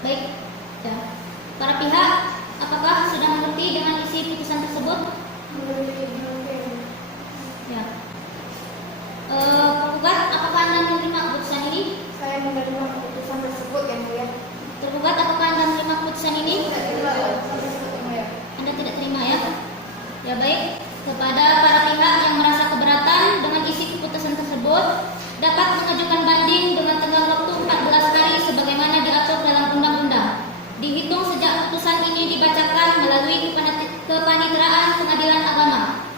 Baik, ya. Para pihak, apakah sudah mengerti dengan isi putusan tersebut? Ya. Penggugat, apakah Anda menerima keputusan ini? Saya menerima keputusan tersebut yang mulia. Tergugat, apakah Anda menerima keputusan ini? Anda tidak terima ya? Ya baik. Kepada para pihak yang merasa keberatan dengan isi keputusan tersebut dapat mengajukan banding dengan tenggang waktu 14 hari sebagaimana diatur dalam undang-undang. Dihitung sejak putusan ini dibacakan melalui kepaniteraan Pengadilan Agama.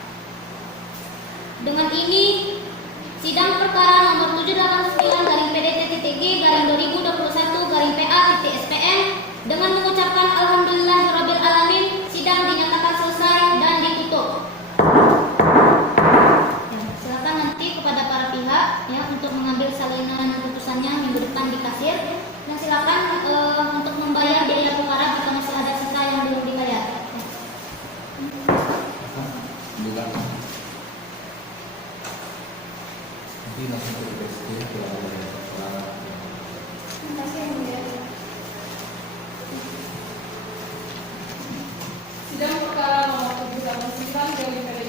Dengan ini sidang perkara nomor 789-PDT-G-2021-PA-SPM dengan mengucapkan Alhamdulillahirabbil alamin, sidang dinyatakan selesai dan ditutup. Nanti langsung ke PSP kalau ada perkara. Terima kasih yang mulia. Sidang perkara nomor 789 dari